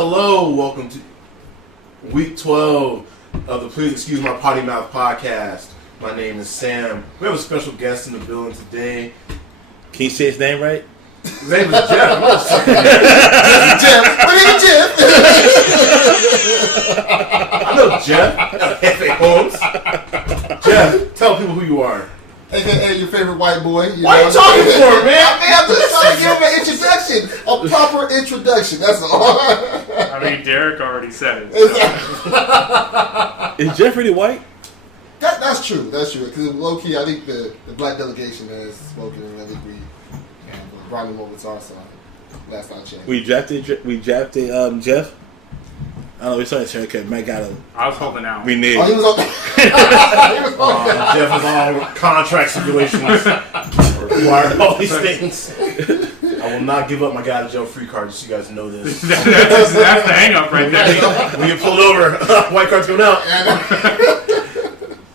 Hello, welcome to week 12 of the Please Excuse My Potty Mouth podcast. My name is Sam. We have a special guest in the building today. Can you say his name right? His name is Jeff. I know Jeff. F.A. Holmes. Jeff, tell people who you are. AKA your favorite white boy. Why are you talking for, man? I'm just trying to give him an introduction. A proper introduction, that's all. I mean, Derek already said it. Is Jeff really white? That's true. That's true. Because low-key, I think the black delegation has spoken, and I think we brought him over to our side. Last I checked. We drafted Jeff. I don't know, we started to haircut. Mike got him. I was holding out. We need. Oh, he was on. Jeff is all contract stipulations. Required all these things. I will not give up my guy to jail free card, just so you guys know this. that's the hang up right there. We get pulled over. White card's going out.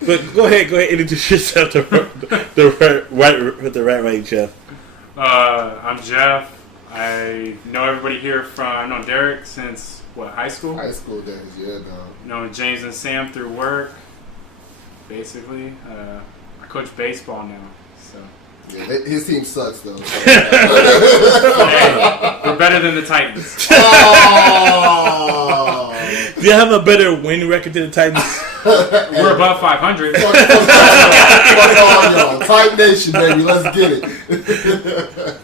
But go ahead, introduce yourself the right, Jeff. I'm Jeff. I know everybody here I've known Derek since, high school? High school days, yeah, dog. Known James and Sam through work, basically. I coach baseball now, so. Yeah, his team sucks, though. So. Hey, we're better than the Titans. Oh! Do you have a better win record than the Titans? We're above 500. Fuck all y'all. Tight Nation, baby. Let's get it.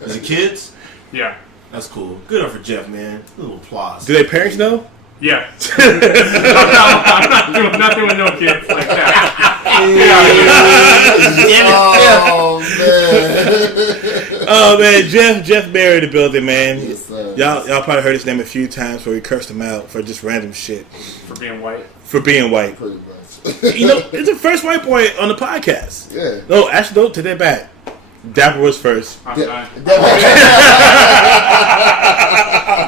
Is it kids? Yeah. That's cool. Good enough for Jeff, man. A little applause. Do their parents know? Yeah. I'm not doing nothing with no kids like that. Oh, man. Jeff Barry in the building, man. Yes, sir. Y'all probably heard his name a few times where we cursed him out for just random shit. For being white. Pretty much. You know, it's the first white boy on the podcast. Yeah. No, actually, don't take that back. Dapper was first. I'm done.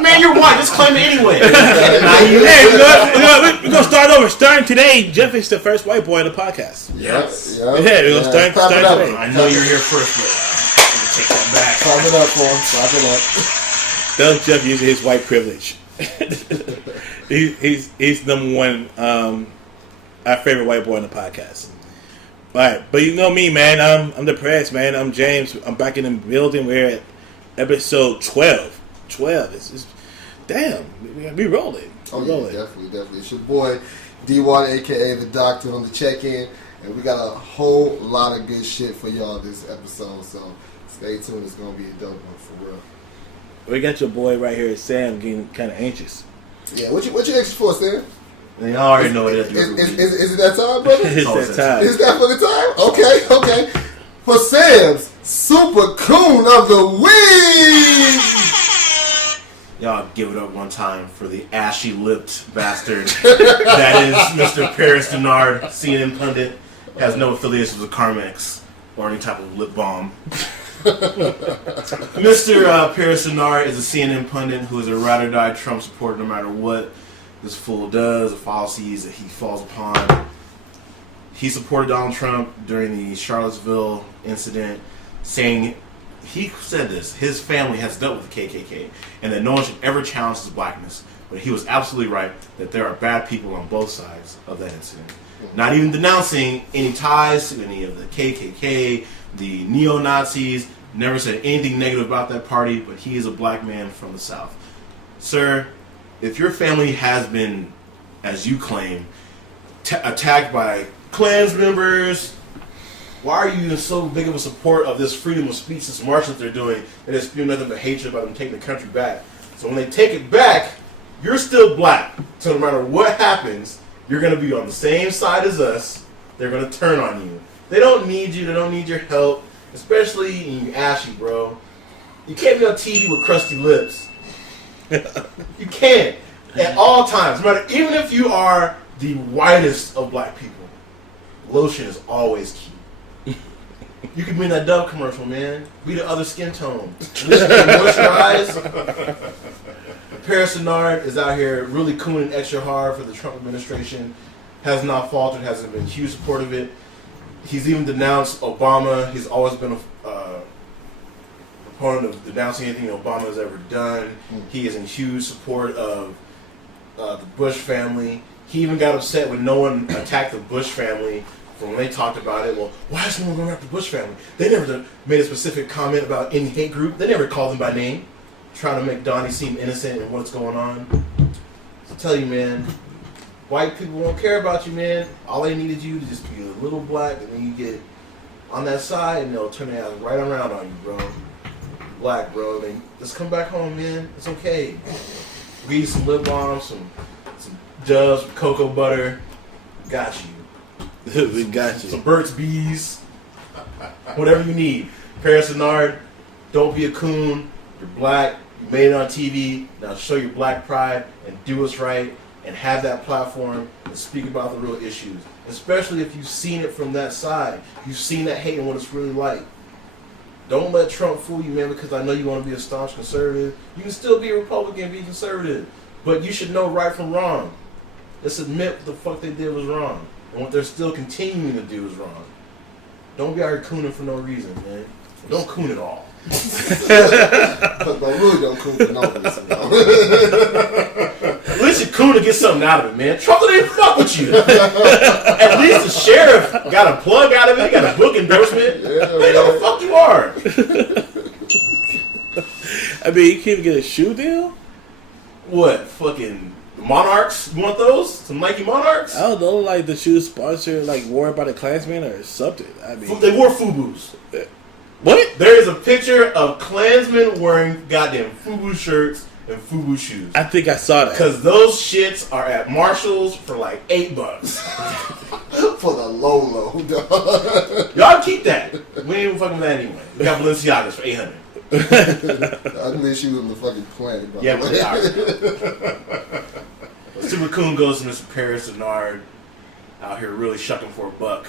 Man, you're white. Just claim it anyway. Hey, we're going to start over. Starting today, Jeff is the first white boy on the podcast. Yes. Yeah, Yeah, we're going to start today. I know you're here first, but I'm going to take that back. Clap it up for him. Clap it up. That's Jeff using his white privilege. he's number one, our favorite white boy on the podcast. All right, but you know me, man. I'm depressed, man. I'm James. I'm back in the building. We're at episode 12. 12. It's damn. We rolling. Oh, yeah, definitely. It's your boy, D1, a.k.a. The Doctor, on the check-in. And we got a whole lot of good shit for y'all this episode. So stay tuned. It's going to be a dope one for real. We got your boy right here, Sam, getting kind of anxious. Yeah, what you anxious for, Sam? They already know it. Is it that time, brother? It's that time. Is that for the time? Okay. For Sam's Super Coon of the Week! Y'all give it up one time for the ashy-lipped bastard that is Mr. Paris Denard, CNN pundit, has no affiliations with Carmex or any type of lip balm. Mr. Paris Denard is a CNN pundit who is a ride-or-die Trump supporter no matter what this fool does, the policies that he falls upon. He supported Donald Trump during the Charlottesville incident, saying, he said this, his family has dealt with the KKK, and that no one should ever challenge his blackness. But he was absolutely right that there are bad people on both sides of that incident. Not even denouncing any ties to any of the KKK, the neo-Nazis, never said anything negative about that party, but he is a black man from the South. Sir, if your family has been, as you claim, attacked by Klans members, why are you so big of a support of this freedom of speech, this march that they're doing, and it's spewing nothing but hatred about them taking the country back? So when they take it back, you're still black. So no matter what happens, you're going to be on the same side as us. They're going to turn on you. They don't need you. They don't need your help, especially you ashy, bro. You can't be on TV with crusty lips. You can't. At all times. No matter, even if you are the whitest of black people, lotion is always key. You could be in that Dove commercial, man. Be the other skin tone. Moisturize. Paris Denard is out here really cooning extra hard for the Trump administration. Has not faltered, hasn't been huge support of it. He's even denounced Obama. He's always been a proponent of denouncing anything Obama has ever done. He is in huge support of the Bush family. He even got upset when no one attacked the Bush family when they talked about it. Well, why is no one going after the Bush family? They never made a specific comment about any hate group. They never called them by name, trying to make Donnie seem innocent in what's going on. So I tell you, man, white people won't care about you, man. All they needed you to just be a little black, and then you get on that side, and they'll turn their ass right around on you, bro. Black, bro. Then just come back home, man. It's okay. We eat some lip balm, some Doves with cocoa butter. Got you. We got you. Some Burt's Bees. Whatever you need. Paris Denard, don't be a coon. You're black. You made it on TV. Now show your black pride and do what's right and have that platform and speak about the real issues. Especially if you've seen it from that side. You've seen that hate and what it's really like. Don't let Trump fool you, man, because I know you want to be a staunch conservative. You can still be a Republican and be conservative. But you should know right from wrong. Let's admit what the fuck they did was wrong. And what they're still continuing to do is wrong. Don't be out here cooning for no reason, man. Don't coon at all. But really don't coon for no reason, though. At least you coon to get something out of it, man. Trump didn't fuck with you. At least the sheriff got a plug out of it. He got a book endorsement. They know the fuck you are. I mean, you can't get a shoe deal? What? Fucking Monarchs? You want those? Some Nike Monarchs? I don't know, like the shoe sponsor, like worn by the Klansmen or something. I mean, They wore FUBUs. what? There is a picture of Klansmen wearing goddamn FUBU shirts and FUBU shoes. I think I saw that. Because those shits are at Marshall's for like $8. For the low, dog. Y'all keep that. We ain't fucking with that anyway. We got Balenciagas for $800. The ugliest shoes on the fucking planet, bro. Yeah, but they are. Super Coon goes to Mr. Paris Denard out here really shucking for a buck.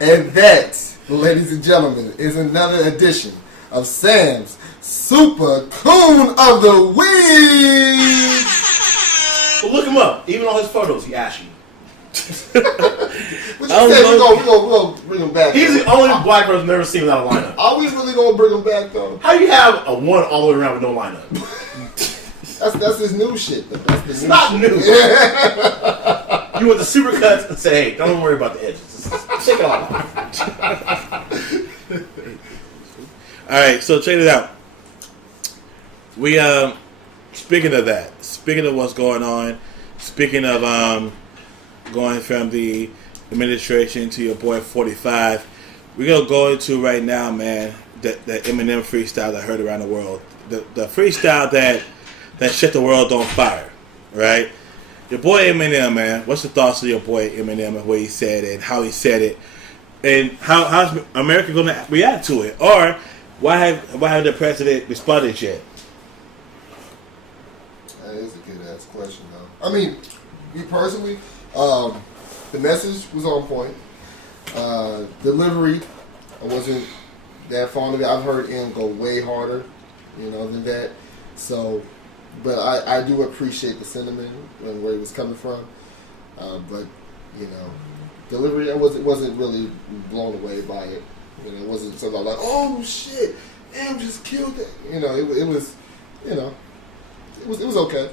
And that, ladies and gentlemen, is another edition of Sam's Super Coon of the Week. But look him up. Even all his photos, he ashy. What you say? We're gonna bring him back. He's the only black person I've never seen without a lineup. Are we really gonna bring him back though? How do you have a one all the way around with no lineup? That's his new shit. Though. That's the It's new not shit. new. You want the super cuts and say, hey, don't worry about the edges. Just take it all off. Alright, so check it out. We speaking of that, speaking of what's going on, speaking of going from the administration to your boy 45, we're gonna go into right now, man, the Eminem freestyle that I heard around the world. The freestyle that set the world on fire, right? Your boy Eminem, man, what's the thoughts of your boy Eminem and what he said and how he said it? And how's America gonna react to it? Or why have the president responded yet? That is a good ass question, though. I mean, me personally, the message was on point. Delivery, I wasn't that fond of it. I've heard him go way harder, than that. So, but I do appreciate the sentiment and where he was coming from. But delivery, I wasn't really blown away by it. It wasn't something like, oh shit, Em just killed it. It was okay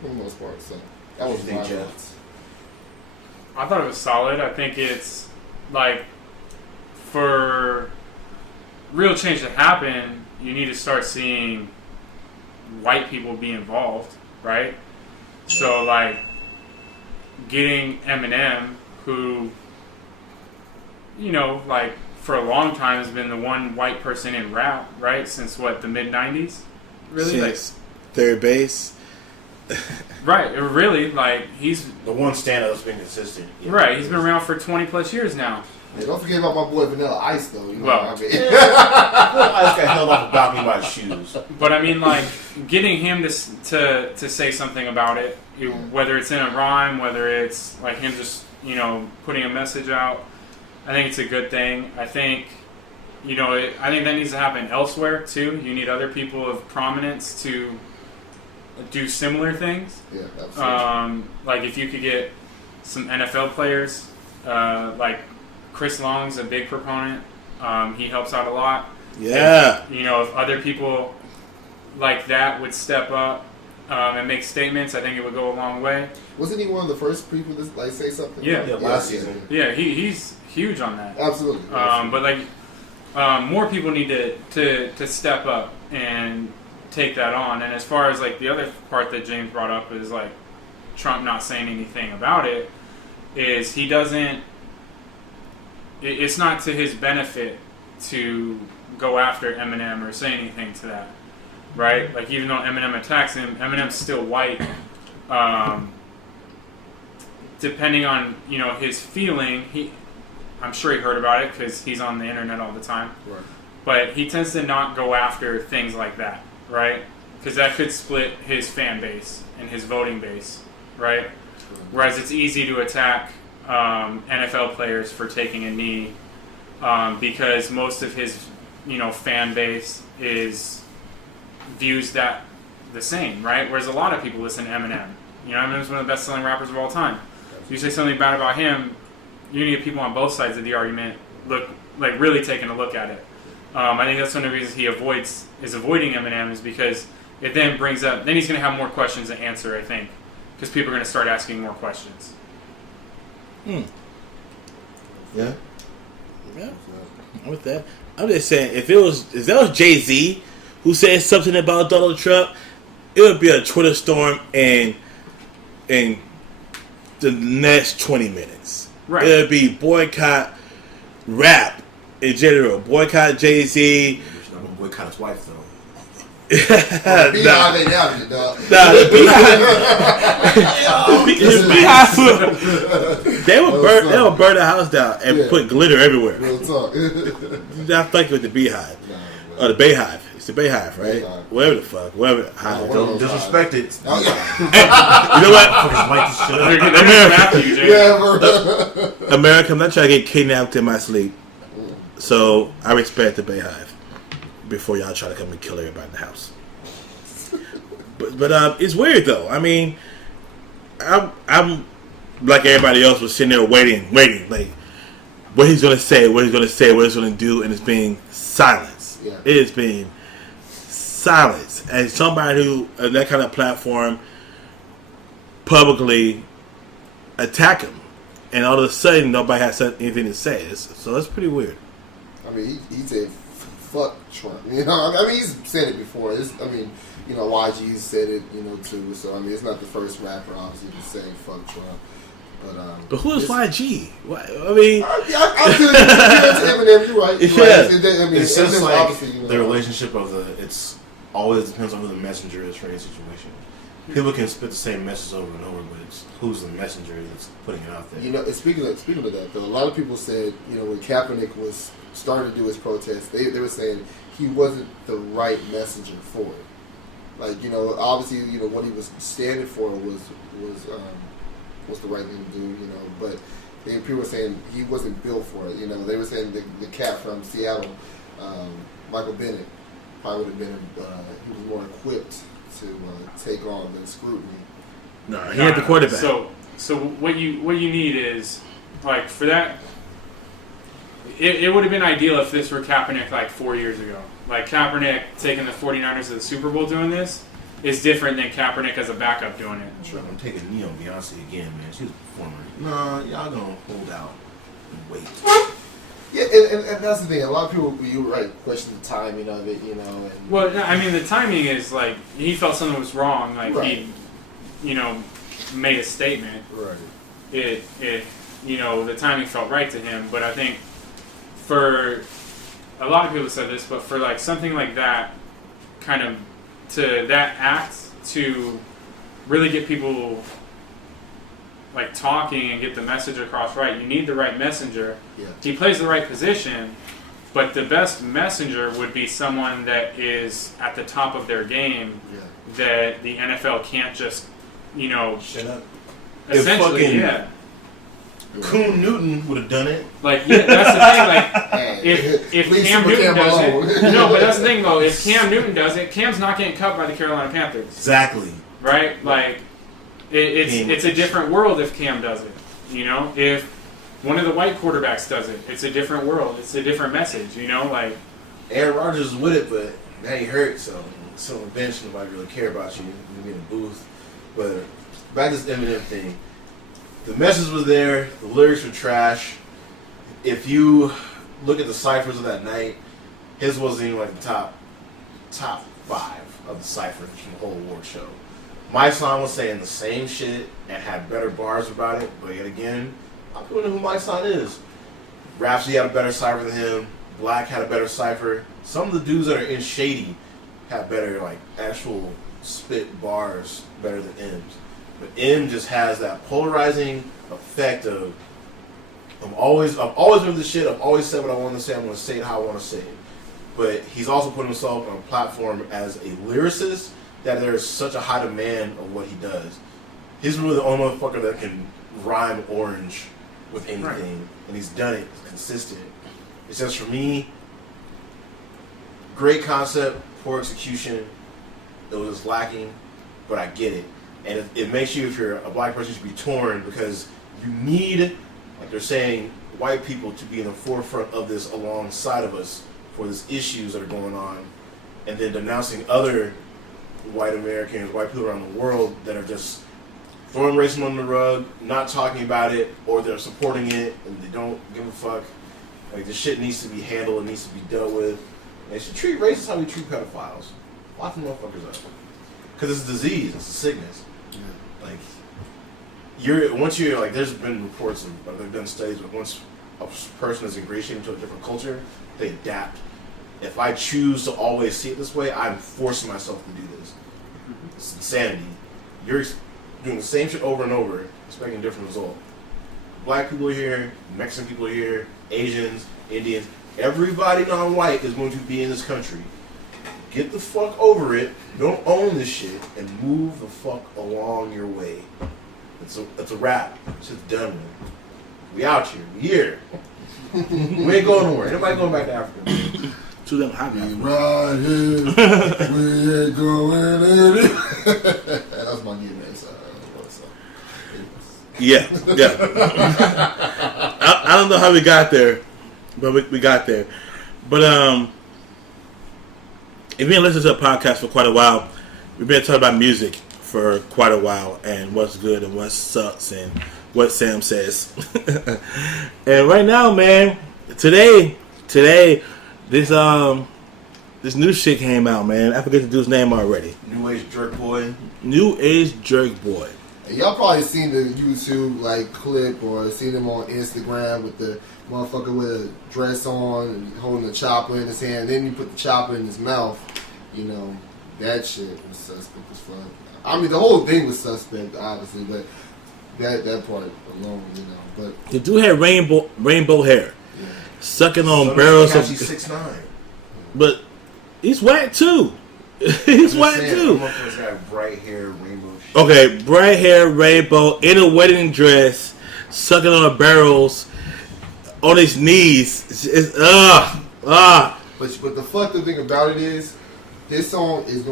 for the most part. So that was my thoughts. I thought it was solid. I think it's like for real change to happen, you need to start seeing white people be involved, right? So like getting Eminem, who like for a long time has been the one white person in rap, right? Since the mid '90s, really? Since third base. Right, really, like he's The one standout that's been consistent. right. He's been around for 20 plus years now. Hey, don't forget about my boy Vanilla Ice, though. Well, what I mean? I just got held off the balcony by his shoes. But I mean, like getting him to say something about it, whether it's in a rhyme, whether it's like him just putting a message out. I think it's a good thing. I think I think that needs to happen elsewhere too. You need other people of prominence to do similar things. Yeah, absolutely. Like if you could get some NFL players, like Chris Long's a big proponent. He helps out a lot. Yeah. If other people like that would step up, and make statements, I think it would go a long way. Wasn't he one of the first people to like say something? Yeah. Yeah, last season. Yeah, he's huge on that. Absolutely. But like, more people need to step up and take that on. And as far as like the other part that James brought up is like Trump not saying anything about it, is he doesn't. It's not to his benefit to go after Eminem or say anything to that, right? Like even though Eminem attacks him, Eminem's still white. Depending on his feeling, I'm sure he heard about it because he's on the internet all the time. Right. But he tends to not go after things like that, right? Because that could split his fan base and his voting base, right? Whereas it's easy to attack NFL players for taking a knee because most of his, fan base views that the same, right? Whereas a lot of people listen to Eminem. Eminem's one of the best-selling rappers of all time. If you say something bad about him, you need people on both sides of the argument really taking a look at it. I think that's one of the reasons he is avoiding Eminem is because it then brings up. Then he's going to have more questions to answer. I think because people are going to start asking more questions. Yeah. Yeah. I'm with that. I'm just saying, if that was Jay-Z who said something about Donald Trump, it would be a Twitter storm in the next 20 minutes. Right. It would be boycott rap in general. Boycott Jay-Z. I'm gonna boycott his wife though. Beehive ain't out it, dog. The Beehive. They will burn the house down and put glitter everywhere. Real talk. Not fucking with the Beehive. Or the Bayhive. It's the Bayhive, right? Bayhive. Whatever the fuck. Whatever. Hive. Don't disrespect it. Oh, yeah. You know what? Fuckers like this shit They're up. going to come after you, Jay. Yeah, bro. America, I'm not trying to get kidnapped in my sleep. So I respect the Bayhive before y'all try to come and kill everybody in the house. But it's weird though. I mean, I'm like everybody else was sitting there waiting, like what he's gonna say, what he's gonna do, and it's being silence. Yeah. It is being silence. And somebody who that kind of platform publicly attack him, and all of a sudden nobody has anything to say. So that's pretty weird. I mean, he said, "Fuck Trump." I mean, he's said it before. YG said it, too. So I mean, it's not the first rapper, obviously, to say "fuck Trump." But who is YG? I mean, I'm feeling Eminem. You're right. It's just Eminem's like obviously, the relationship of it's always depends on who the messenger is for any situation. People can spit the same message over and over, but it's who's the messenger that's putting it out there. Speaking of that, though, a lot of people said, when Kaepernick was starting to do his protest, they were saying he wasn't the right messenger for it. Like, obviously, what he was standing for was the right thing to do, but people were saying he wasn't built for it. They were saying the cat from Seattle, Michael Bennett, probably would have been, he was more equipped to take on the scrutiny. no, he had the quarterback. So what you need is like for that. It would have been ideal if this were Kaepernick like 4 years ago. Like Kaepernick taking the 49ers to the Super Bowl doing this is different than Kaepernick as a backup doing it. Sure, I'm taking a knee on Beyonce again, man. She was a performer. Nah, y'all gonna hold out and wait. Yeah, and that's the thing. A lot of people, you were right, question the timing of it, And, Well, I mean, the timing is like he felt something was wrong. Like right. he, made a statement. Right. It the timing felt right to him. But I think for a lot of people said this, but for like something like that, kind of to that act to really get people like talking and get the message across right, you need the right messenger. Yeah. He plays the right position, but the best messenger would be someone that is at the top of their game. Yeah. That the NFL can't just, Shut up. essentially, fucking- yeah. Coon Newton would have done it. Like, yeah, that's the thing. Like, Hey, if please Cam put Newton Cam does alone. it, no, but that's the thing though. If Cam Newton does it, Cam's not getting cut by the Carolina Panthers, Exactly. right? Like, it's a different world if Cam does it. If one of the white quarterbacks does it, it's a different world. It's a different message. Like Aaron Rodgers is with it, but now he hurt, so sit on the bench, nobody really care about you. You be in a booth. But back to this Eminem thing. The message was there. The lyrics were trash. If you look at the ciphers of that night, his wasn't even like the top 5 of the ciphers from the whole award show. My Son was saying the same shit and had better bars about it, but yet again, I don't know who My Son is. Rhapsody had a better cipher than him. Black had a better cipher. Some of the dudes that are in Shady have better, like, actual spit bars better than M's. But M just has that polarizing effect of I've always been this shit. I've always said what I want to say. I'm going to say it how I want to say it. But he's also put himself on a platform as a lyricist that there is such a high demand of what he does. He's really the only motherfucker that can rhyme orange with anything, Right. and he's done it consistent. It's just for me, great concept, poor execution. It was just lacking, but I get it, and it makes you, if you're a black person, you should be torn because you need, like they're saying, white people to be in the forefront of this alongside of us for these issues that are going on, and then denouncing other white Americans, white people around the world that are just throwing racism under the rug, not talking about it, or they're supporting it and they don't give a fuck. Like, this shit needs to be handled, it needs to be dealt with. And they should treat racists how we treat pedophiles. Lock them motherfuckers up. Because it's a disease, it's a sickness. Like, once you're like, there's been reports of, there've been studies where once a person is ingratiated into a different culture, they adapt. If I choose to always see it this way, I'm forcing myself to do this. It's insanity. You're doing the same shit over and over, expecting a different result. Black people are here, Mexican people are here, Asians, Indians, everybody non-white is going to be in this country. Get the fuck over it, don't own this shit, and move the fuck along your way. It's a wrap. It's just done with. We out here. We here. We ain't going nowhere. Nobody going back to Africa. To them hot guys. Right here, we ain't going in. That's my new name, so Yeah. I don't know how we got there, but we got there. But if you've been listening to a podcast for quite a while, we've been talking about music for quite a while and what's good and what sucks and what Sam says. And right now, man, today, this new shit came out, man. I forget the dude's name already. New Age Jerk Boy. New Age Jerk Boy. y'all probably seen the YouTube like clip or seen him on Instagram with the motherfucker with a dress on and holding the chopper in his hand. Then you put the chopper in his mouth. You know, that shit was suspect as fuck. I mean, the whole thing was suspect, obviously, but that part alone, you know. But The dude had rainbow hair, yeah. sucking on barrels of. He's 6'9". But he's white too. He's white too. Motherfuckers got bright hair, rainbow shit. Okay, bright hair, rainbow, in a wedding dress, sucking on barrels, on his knees. It's But the fucked up thing about it is, this song is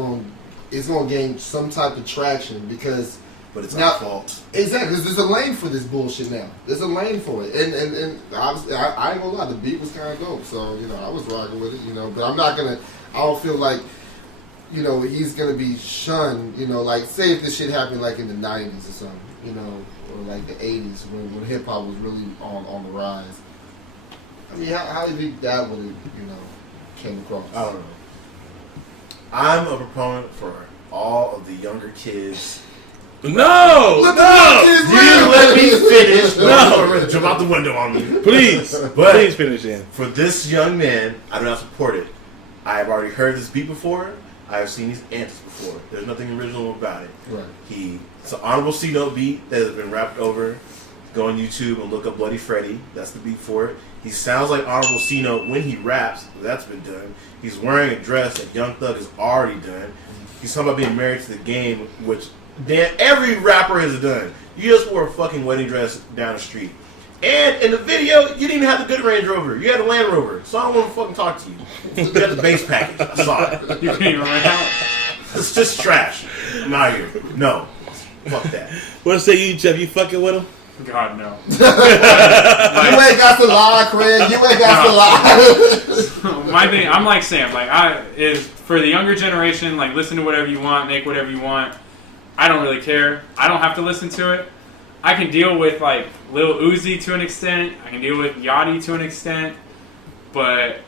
gonna gain some type of traction because. But it's Now- our fault. Exactly, there's a lane for this bullshit now. There's a lane for it, and obviously, I ain't gonna lie, the beat was kind of dope, so you know I was rocking with it, you know. But I'm not gonna. I don't feel like, you know, he's gonna be shunned, you know. Like say if this shit happened like in the '90s or something, you know, or like the '80s when hip hop was really on the rise. I mean, how do you think that would have, you know, came across? I don't know. I'm a proponent for all of the younger kids. no. Let the kids You didn't let me finish. No. You're ready to jump out the window on me. Please, But- please finish in. For this young man, I do not support it. I have already heard this beat before. I have seen these antics before. There's nothing original about it. Right. It's an honorable C note beat that has been rapped over. Go on YouTube and look up Bloody Freddy. That's the beat for it. He sounds like honorable C note when he raps. That's been done. He's wearing a dress that Young Thug has already done. He's talking about being married to the game, which damn every rapper has done. You just wore a fucking wedding dress down the street. And in the video, you didn't even have the good Range Rover. You had a Land Rover. So I don't want to fucking talk to you. You had the base package. I saw it. You can't even run out. It's just trash. I'm out here. No. Fuck that. What say you, Jeff? You fucking with him? God no. You ain't got to lie, Craig. You ain't got to lie. My thing, I'm like Sam. Is for the younger generation. Like, listen to whatever you want, make whatever you want. I don't really care. I don't have to listen to it. I can deal with like Lil Uzi to an extent. I can deal with Yachty to an extent. But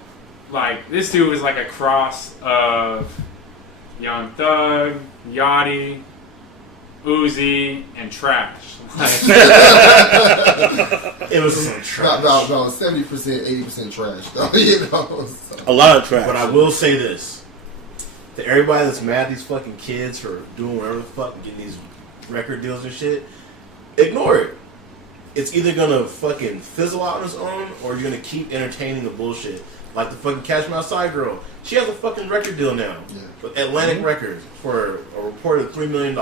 like this dude was like a cross of Young Thug, Yachty, Uzi, and Trash. It was some trash. No, 70%, 80% trash, though. You know, so. A lot of trash. But I will say this. To everybody that's mad at these fucking kids for doing whatever the fuck and getting these record deals and shit, ignore it. It's either gonna fucking fizzle out on its own or you're gonna keep entertaining the bullshit. Like the fucking Catch Me Outside girl. She has a fucking record deal now with Atlantic Records for a reported $3 million.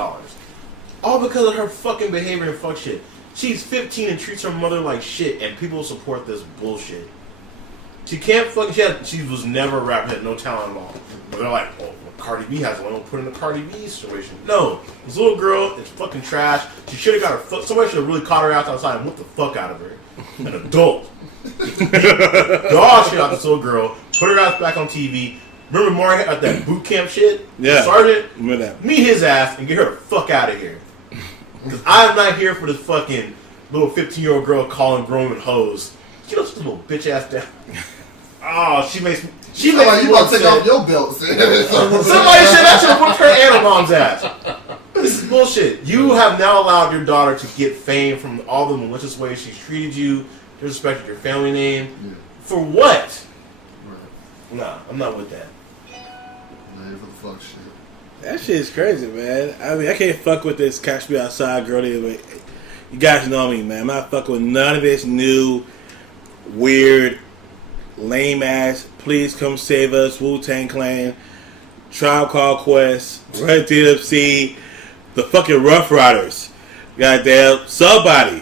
All because of her fucking behavior and fuck shit. She's 15 and treats her mother like shit, and people support this bullshit. She can't fucking. She was never a rapper, had no talent at all. But they're like, oh, well, Cardi B has one. We'll put in the Cardi B situation. No, this little girl is fucking trash. She should have got her foot. Somebody should have really caught her ass outside and whooped the fuck out of her. An adult. Dog shit out this little girl. Put her ass back on TV. Remember Mario at that boot camp shit? Yeah. Sergeant, Remember that. meet his ass and get her the fuck out of here. Because I'm not here for this fucking little 15-year-old girl calling grown and hoes. She knows this little bitch ass down. Oh, she makes me. She makes Like, me you about to take upset. off your belt. Somebody said that should have whipped her and her mom's ass. This is bullshit. You have now allowed your daughter to get fame from all the malicious ways she's treated you, disrespected your family name. Yeah. For what? Nah, I'm not with that. Man, for the fuck shit. That shit is crazy, man. I mean, I can't fuck with this Catch Me Outside girl either. You guys know me, man. I'm not fucking with none of this new, weird, lame ass, please come save us, Wu-Tang Clan, Tribe Called Quest, Run DMC, the fucking Rough Riders. Goddamn, somebody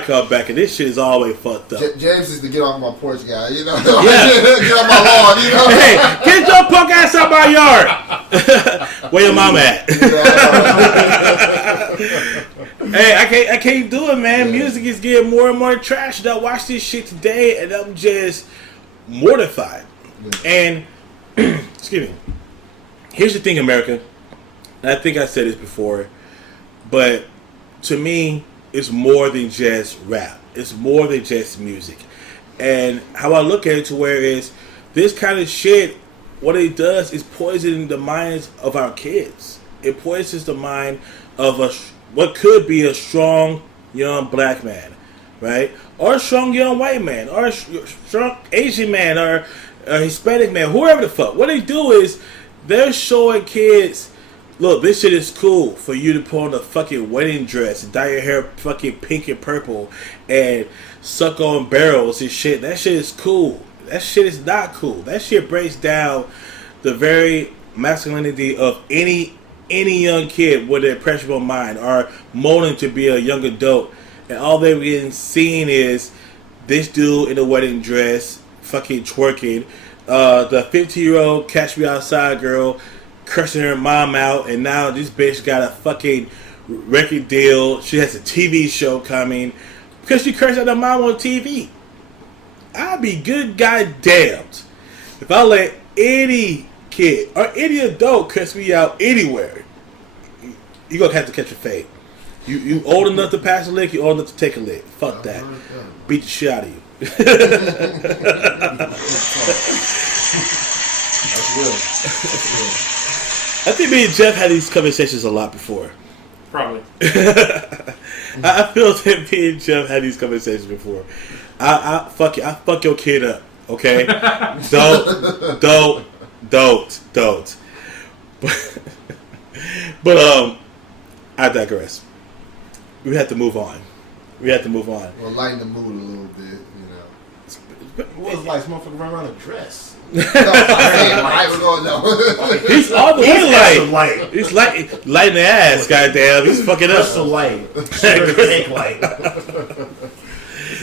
come back, and this shit is always fucked up. James is the get off my porch guy, you know? Yeah. Get off my lawn, you know? Hey, get your punk ass out my yard. Where your mom at? Hey, I can't do it, man. Yeah. Music is getting more and more trash. And I watched this shit today, and I'm just mortified. And excuse me. Here's the thing, America. And I think I said this before, but to me, it's more than just rap. It's more than just music. And how I look at it to where is this kind of shit, what it does is poisoning the minds of our kids. It poisons the mind of what could be a strong young black man, right? Or a strong young white man, or a strong Asian man, or a Hispanic man, whoever the fuck. What they do is they're showing kids, look, this shit is cool for you to put on a fucking wedding dress and dye your hair fucking pink and purple and suck on barrels and shit. That shit is cool. That shit is not cool. That shit breaks down the very masculinity of any young kid with an impressionable mind or molding to be a young adult. And all they're getting seen is this dude in a wedding dress fucking twerking. The 50-year-old Catch Me Outside girl cursing her mom out, and now this bitch got a fucking record deal. She has a TV show coming because she cursed at her mom on TV. I'd be good goddamned if I let any kid or any adult cuss me out anywhere. You gonna have to catch a fade. You old enough to pass a lick, you old enough to take a lick. Fuck that. Beat the shit out of you. That's real. That's real. I think me and Jeff had these conversations a lot before. Probably. I feel that me and Jeff had these conversations before. I fuck your kid up, okay? don't. But I digress. We have to move on. Well, lighten the mood a little bit, you know. It was like motherfucker run around a dress. No, we're going no. He's all the way light. Light. He's lighting the ass, goddamn. He's fucking up. Crystal light. Sugar cake light.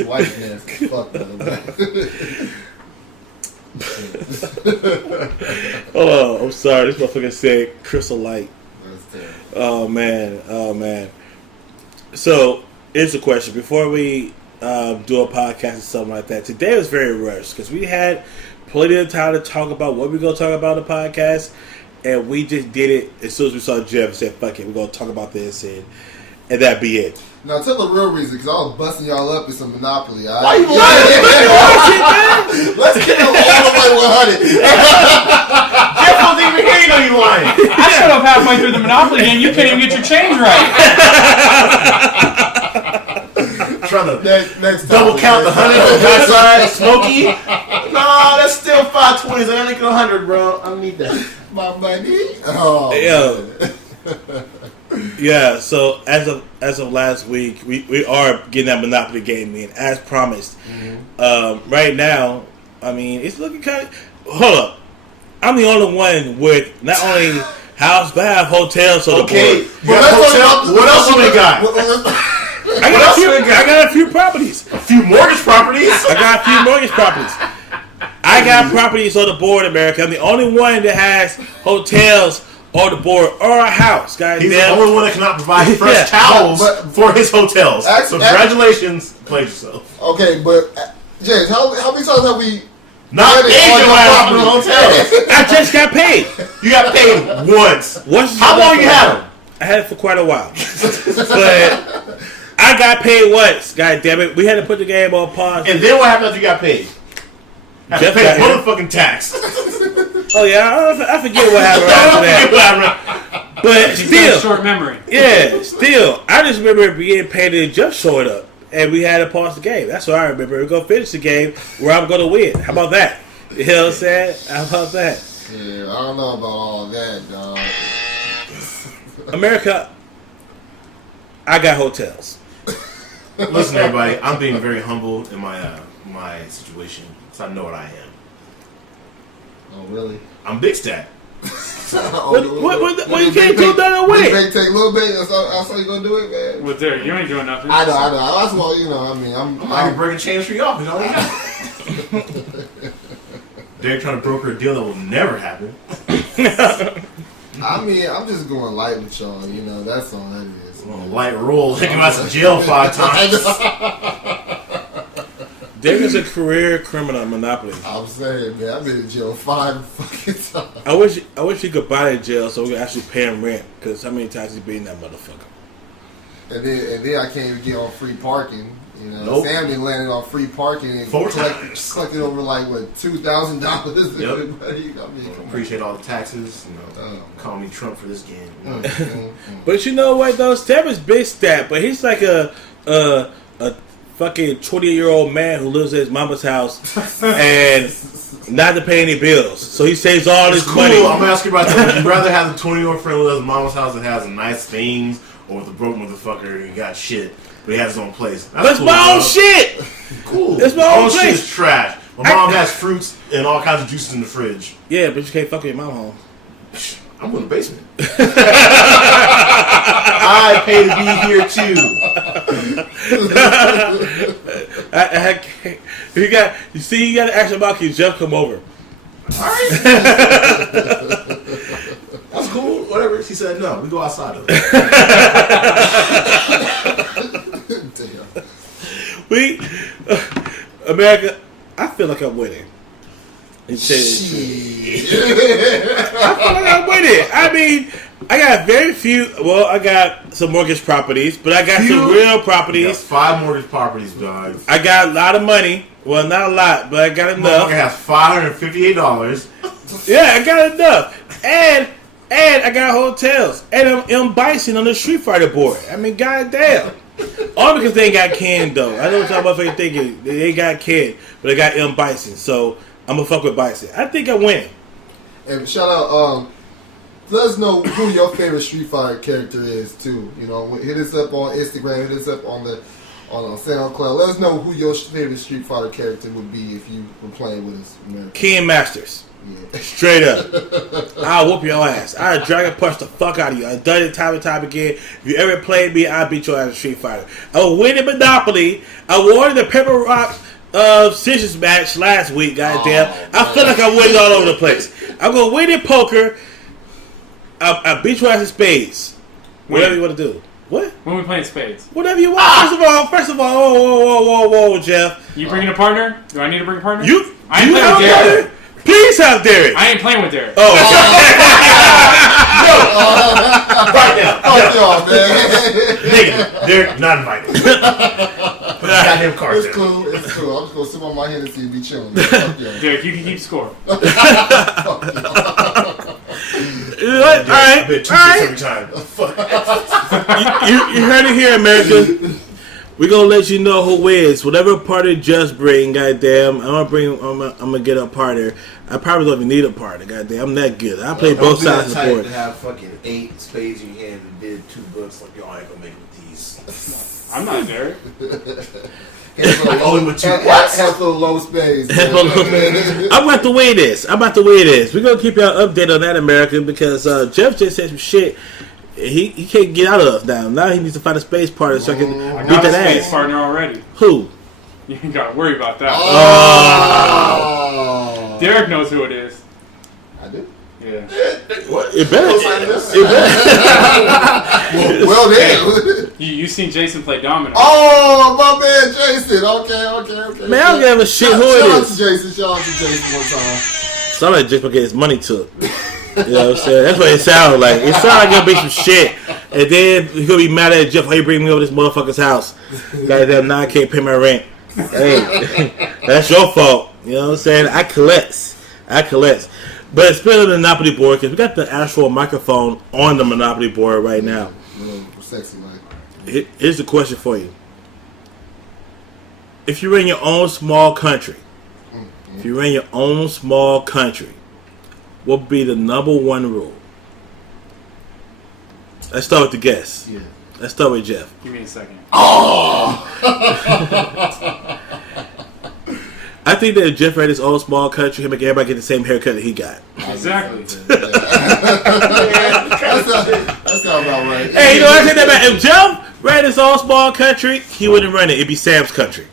White man, fuck man. Oh, I'm sorry. This motherfucker said crystal light. That's terrible. Oh man. So Here's a question. Before we do a podcast or something like that, today was very rushed because we had plenty of time to talk about what we're going to talk about on the podcast, and we just did it as soon as we saw Jeff and said, fuck it, we're going to talk about this, and that be it. Now tell the real reason, because I was busting y'all up in some Monopoly. All Why right? you lying? Let's get it all the way 100. Jeff wasn't even here, you know you lying. I showed up halfway through the Monopoly game. You can't even get your change right. Trying to Next double time, count the next 100 time. on that side, Smokey. Nah, that's still 520s. I ain't 100, bro. I need that. My money. Oh, Yo. Yeah, so as of last week, we are getting that Monopoly game in as promised. Right now, I mean, it's looking kind of. Hold up, I'm the only one with not only house but I have hotels on the Okay, board. you got hotel. What else you got? I got a few properties. A few mortgage properties. I got a few mortgage properties. I got properties on the board, America. I'm the only one that has hotels on the board or a house. God He's the damn. only one that cannot provide fresh Yeah, towels but- for his hotels. So congratulations, played yourself. Okay, but James, how many times have we? Not Ready paid on your your ass for property. hotels. I just got paid. You got paid once. How long you had them? I had it for quite a while. But I got paid once. God damn it. We had to put the game on pause. And then what happened after you got paid? Have to Jeff pay got here. motherfucking tax. Oh, yeah. I forget what happened after that. But He's got a still. short memory. Yeah, still. I just remember being paid and Jeff showing up. And we had to pause the game. That's what I remember. We're going to finish the game where I'm going to win. How about that? You know what I'm saying? How about that? Yeah, I don't know about all that, dog. America, I got hotels. Listen, everybody, I'm being very humble in my situation, so I know what I am. Oh, really? I'm Big Stat. What you can't do nothing with it? Take a little bit. That's how you gonna do it, man. Well, there, you ain't doing nothing. I know. That's why I'm not even breaking chains for y'all. You know what Derek trying to broker a deal that will never happen. I'm just going light with y'all. You know, that's all that is. On a light roll, taking out some jail 5 times. Derek is a career criminal at Monopoly. I'm saying, man, I've been in jail 5 fucking times. I wish he could buy a jail so we could actually pay him rent. Because how many times he been in that motherfucker? And then I can't even get on free parking. You know, Nope. Sam been landing on free parking and 4 times. collected over like $2,000. Yep. Everybody, come on. Appreciate all the taxes. You know, Oh. call me Trump for this game. You know. But you know what though? Steph is big stat, but he's like a fucking 20-year-old man who lives at his mama's house and not to pay any bills. So he saves all It's his cool. money. I'm gonna ask you about that. Would you rather have the 20-year-old friend who lives in mama's house that has nice things, or the broke motherfucker who got shit but he has his own place? That's cool, my own dog. shit. Cool. That's my All own shit place. is trash. My mom has fruits and all kinds of juices in the fridge. Yeah, but you can't fuck with your mom home. I'm in the basement. I pay to be here too. I can't. You got to ask him about can Jeff come over? Alright. That's cool. Whatever. She said no. We go outside of it. Damn. America, I feel like I'm winning. I feel like I'm winning. I mean, I got very few. Well, I got some mortgage properties, but I got some real You got properties. 5 mortgage properties, dog. I got a lot of money. Well, not a lot, but I got enough. Motherfucker has $558. Yeah, I got enough. And I got hotels. And I'm M. Bison on the Street Fighter board. I mean, goddamn. All because they ain't got Ken, though. I know what y'all motherfuckers thinking. They ain't got Ken, but they got M. Bison. So I'm going to fuck with Bison. I think I win. And shout out, let us know who your favorite Street Fighter character is too. You know, hit us up on Instagram, hit us up on SoundCloud. Let us know who your favorite Street Fighter character would be if you were playing with us. Man. Ken Masters. Yeah. Straight up. I'll whoop your ass. I'll Dragon Punch the fuck out of you. I've done it time and time again. If you ever played me, I'll beat your ass in Street Fighter. I will win in Monopoly. I won the Pepper Rock Scissors match last week, goddamn. I feel like I'm winning all over the place. I'm going to win in poker. I beat your ass in spades. Whatever you want to do. What? When we playing spades. Whatever you want. First of all, whoa, Jeff. You bringing a partner? Do I need to bring a partner? I ain't playing with Derek. Please have Derek. I ain't playing with Derek. Oh, Right now. Fuck y'all, man. Nigga, they're not invited. But I got him cards It's in. cool. It's cool. I'm just gonna sip on my Hennessy and be chilling. Man. Fuck y'all. Derek, you can keep score. all right. I've been 2 every time. Fuck. You heard it here, America. We're gonna let you know who wins. Whatever partner just bring, goddamn. I'm gonna get a partner. I probably don't even need a partner, goddamn. I'm that good. I play both sides of the board. To have fucking 8 spades in your hand and did 2 books, like y'all ain't gonna make it with these. I'm not Derek. Going with 2 Handful of low spades. I'm about to weigh this. We're gonna keep y'all updated on that, America, because Jeff just said some shit he can't get out of now. Now he needs to find a space partner so I can I beat got a that space ass. partner already. Who? You ain't got to worry about that. Oh. Derek knows who it is. I do. Yeah. What? It better. Well, then. You seen Jason play domino. Oh, my man, Jason. Okay. Man, I don't give a shit who Shout it out is. to Jason. Shout out to Jason one time. Somebody just gonna get his money took. You know what I'm saying? That's what it sounds like. It sounds like gonna be some shit. And then he's gonna be mad at Jeff, how you bring me over this motherfucker's house? Goddamn, now I can't pay my rent. Hey, that's your fault. You know what I'm saying? I collect. But speaking of the Monopoly board, because we got the actual microphone on the Monopoly board right now. Sexy, man. Here's the question for you. If you're in your own small country, what would be the number 1 rule? Let's start with the guest. Yeah. Let's start with Jeff. Give me a second. I think that if Jeff ran his own small country, he'd make everybody get the same haircut that he got. Exactly. That sounds about right. Hey, you know what I take that back? If Jeff ran his own small country, he wouldn't run it. It'd be Sam's country.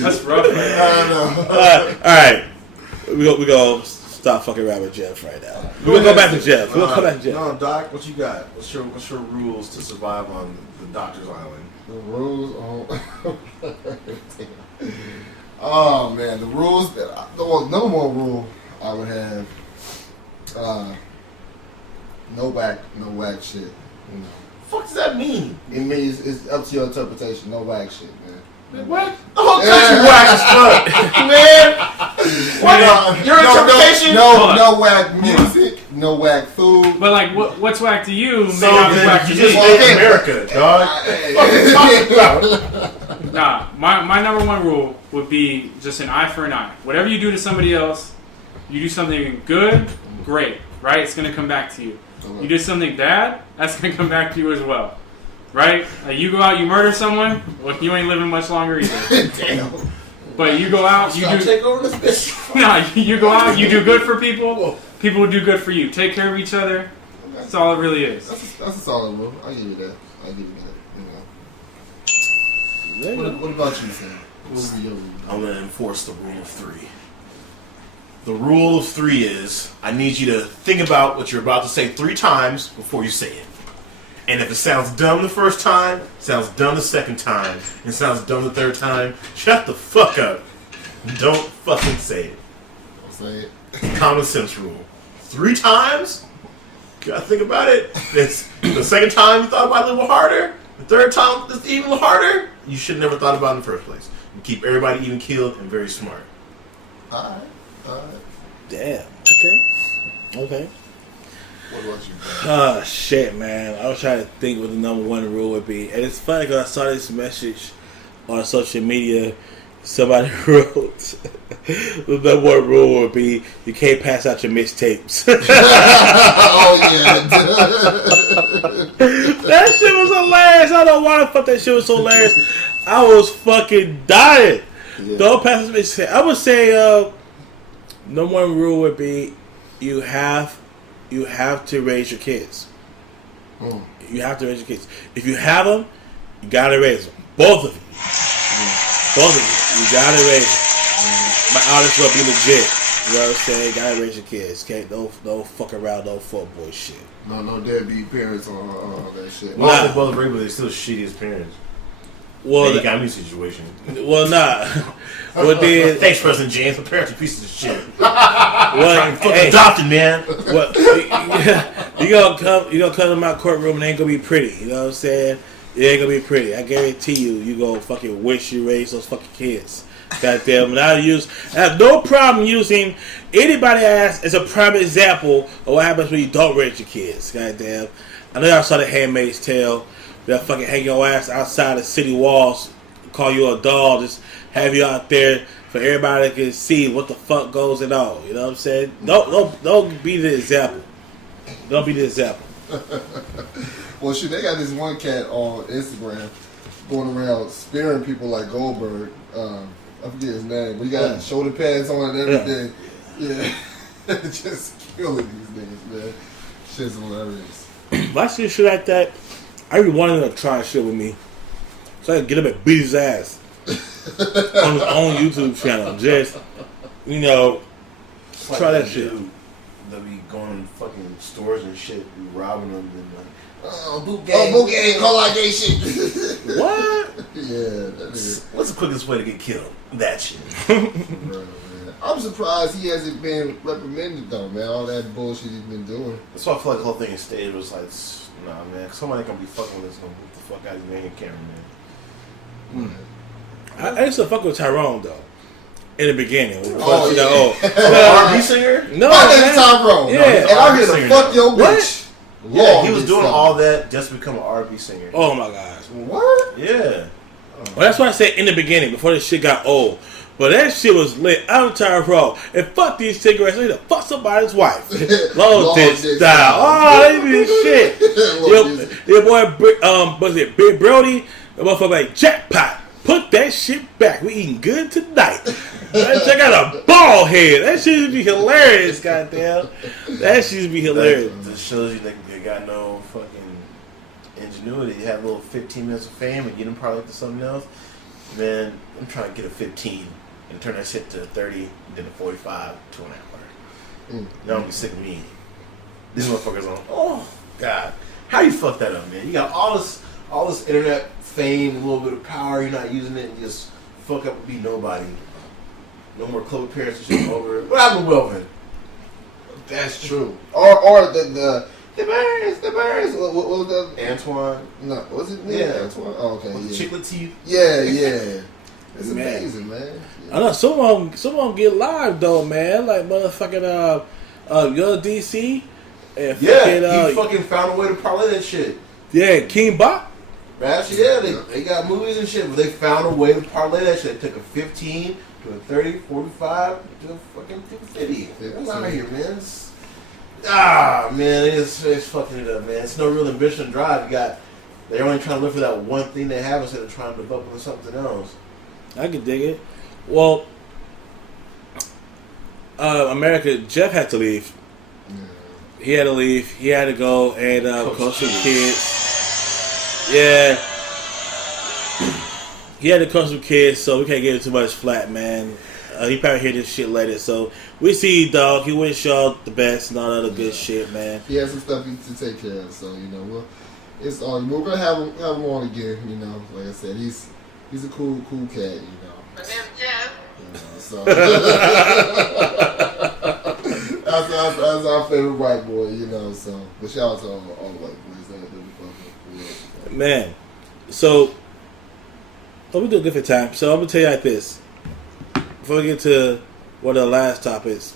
That's rough, man. I don't know. All right. We go stop fucking around with Jeff right now. We're going to go back to Jeff. No, Doc, what you got? What's your rules to survive on the Doctor's Island? The rules on. Oh man, the rules. The number 1 rule I would have. No whack shit. You know. Fuck does that mean? It means it's up to your interpretation. No whack shit, man. What? The whole country whack as fuck, man. What? Your interpretation? No whack music. No whack food. But like, what's whack to you may So not be then whack to you me. just made America, dog. What are you talking about? Nah, my number 1 rule would be just an eye for an eye. Whatever you do to somebody else, you do something good, great, right? It's gonna come back to you. You do something bad, that's gonna come back to you as well, right? You go out, you murder someone, well, you ain't living much longer either. Damn. But you go out, you do. Take over this bitch. Nah, you go out, you do good for people. People will do good for you. Take care of each other. That's all it really is. That's a solid rule. I'll give you that. What about you, Sam? What would be your rule? I'm gonna enforce the rule of 3. The rule of 3 is I need you to think about what you're about to say 3 times before you say it. And if it sounds dumb the first time, sounds dumb the second time, and sounds dumb the third time, shut the fuck up. Don't fucking say it. I'll say it. Common sense rule. 3 times? You gotta think about it. It's the second time you thought about it a little harder. The third time it's even harder. You should have never thought about it in the first place. You keep everybody even keeled and very smart. Alright. Damn. Okay. What about you, man? Oh, shit, man. I was trying to think what the number 1 rule would be. And it's funny because I saw this message on social media. Somebody wrote, the number 1 rule would be you can't pass out your mixtapes. Oh, yeah. That shit was hilarious. I don't know why the fuck that shit was so hilarious. I was fucking dying. Yeah. Don't pass the mixtape. I would say number 1 rule would be you have to raise your kids. You have to raise your kids. If you have them, you gotta raise them. Both of you. Both of you. You gotta raise them. My artist will be legit. You know what I'm saying? Gotta raise your kids. Can't no fuck around, no fuckboy shit. No deadbeat parents on that shit. Well, Nah. they're both great, but they're still shitty as parents. Well, You got me situation. well, nah. Well, then, Thanks, President James. My parents are pieces of shit. well, Fucking hey, adopted, man. well, you gonna come to my courtroom and it ain't gonna be pretty. You know what I'm saying? It ain't gonna be pretty. I guarantee you gonna fucking wish you raised those fucking kids. Goddamn, and I have no problem using anybody as a prime example of what happens when you don't raise your kids. Goddamn, I know y'all saw The Handmaid's Tale. They'll fucking hang your ass outside the city walls, call you a dog, just have you out there for everybody to see what the fuck goes on. You know what I'm saying? Don't be the example. Don't be the example. Well, shit, they got this one cat on Instagram going around spearing people like Goldberg. I forget his name, but he got shoulder pads on and everything. Yeah. Just killing these niggas, man. Shit's hilarious. If I see shit like that, I be wanting to try shit with me. So I can get him and beat his ass on his own YouTube channel. Just, you know, It's like try that shit. dude that be going to fucking stores and shit, be robbing them and like, boot Boot gang, call like gay shit. What? Yeah, that nigga. What's the quickest way to get killed? That shit. Right, man. I'm surprised he hasn't been reprimanded though, man. All that bullshit he's been doing. That's why I feel like the whole thing in stage was like, nah, man, somebody gonna be fucking with us, gonna whip the fuck out of you, man, your cameraman. I used to fuck with Tyrone though. In the beginning. When Oh, yeah. R&B singer? No, My name's man. Tyrone. Yeah. And I'm here to Singer. fuck your What? bitch. Yeah, Long he was this doing song. all that just to become an R&B singer. Oh my gosh. What? Yeah. Well, that's why I said in the beginning, before this shit got old. But that shit was lit. I'm Tyrone. And fuck these cigarettes. I need to fuck somebody's wife. Long dick style. Oh, they be shit. Your boy, was it Big Brody? The motherfucker like, jackpot. Put that shit back. We eating good tonight. Check out a bald head. That shit would be hilarious, goddamn. That shit would be hilarious. That shows you they got no fucking ingenuity. You have a little 15 minutes of fame and get them probably to something else. Man, I'm trying to get a 15 and turn that shit to 30, then a 45 to an hour. Y'all don't be sick of me. These motherfuckers on. Oh God, how you fuck that up, man? You got all this internet fame, a little bit of power. You're not using it, and just fuck up and be nobody. No more club appearances. Shit over. What happened to Welvin? That's true. Or the Bears. What was that? Antoine. No, was it me? Yeah. Antoine? Oh, okay. With the Yeah. chiclet teeth. Yeah. It's Man. amazing, man. I know some of them get live though, man. Like motherfucking Young DC and fucking Yeah, he fucking found a way to parlay that shit. yeah, King Bop. Actually, yeah, they got movies and shit, but they found a way to parlay that shit. They took a 15 to a 30, 45 to a fucking 50. What's out here, man? Man, it's fucking it up, man. It's no real ambition and drive. They're only trying to look for that one thing they have instead of trying to develop into something else. I can dig it. Well, America, Jeff had to leave. He had to leave. He had to go and coach some kids. Yeah. He had to coach some kids, so we can't give him too much flat, man. He probably hear this shit later. So we see you, dog. He wish y'all the best and all that other good shit, man. He has some stuff to take care of, so it's all. We're gonna have him on again. Like I said, he's a cool cat. So that's our favorite white boy. So but shout out to all the white boys that we fucking. Man, so we doing good for time. So I'm gonna tell you like this. Before we get to one of the last topics,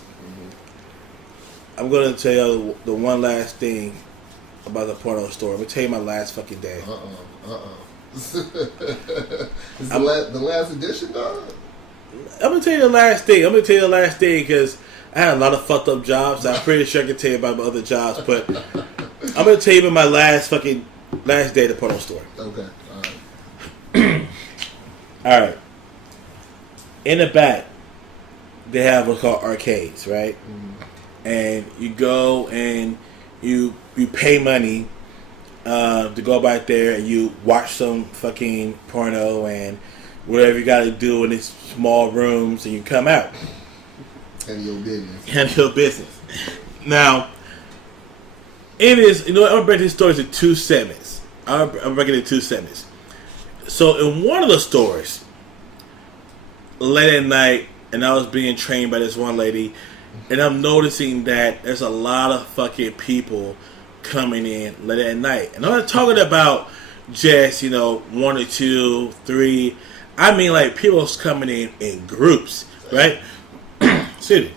I'm gonna tell you the one last thing about the porno store. I'm gonna tell you my last fucking day. Is the last edition, dog? I'm gonna tell you the last thing because I had a lot of fucked up jobs. I'm pretty sure I can tell you about my other jobs, but I'm gonna tell you about my last day at the porno store. Okay, all right. All right. In the back, they have what's called arcades, right? Mm-hmm. And you go and you pay money to go back there and you watch some fucking porno and whatever you got to do in these small rooms, and you come out. Handle your business. Handle your business. Now, it is, I'm going to break these stories in 2 segments. I'm breaking it in 2 segments. So, in one of the stories, late at night, and I was being trained by this one lady, and I'm noticing that there's a lot of fucking people coming in late at night. And I'm not talking about just, 1 or 2, 3. I mean, like, people's coming in groups, right? Excuse me.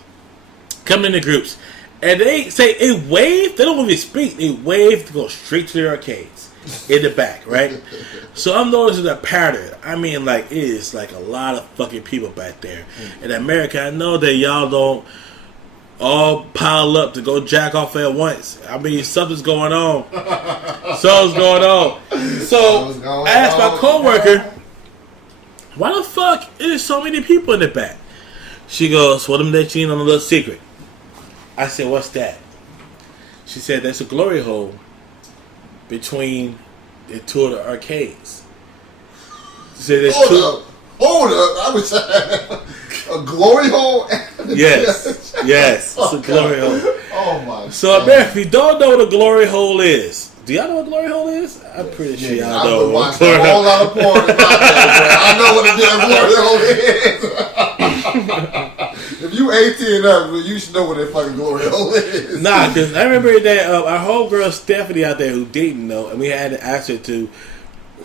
Coming in groups. And they say, they wave. They don't even speak. They wave to go straight to their arcades in the back, right? So I'm noticing a pattern. I mean, like, it is like a lot of fucking people back there. In America, I know that y'all don't all pile up to go jack off at once. I mean, something's going on. Something's going on. So I asked my coworker, why the fuck is so many people in the back? She goes, well, let me let you in on a little secret. I said, what's that? She said, there's a glory hole between the 2 of the arcades. She said, there's Hold up. I was a glory hole? Yes. It's a glory hole. Oh, my So, America, if you don't know what a glory hole is, do y'all know what a glory hole is? I'm pretty sure y'all know. I've been watching a whole lot of porn about that, bro. I know what a damn glory hole is. If you 18 and up, you should know what that fucking glory hole is. Nah, because I remember that our homegirl Stephanie out there who didn't know, and we had to ask her to,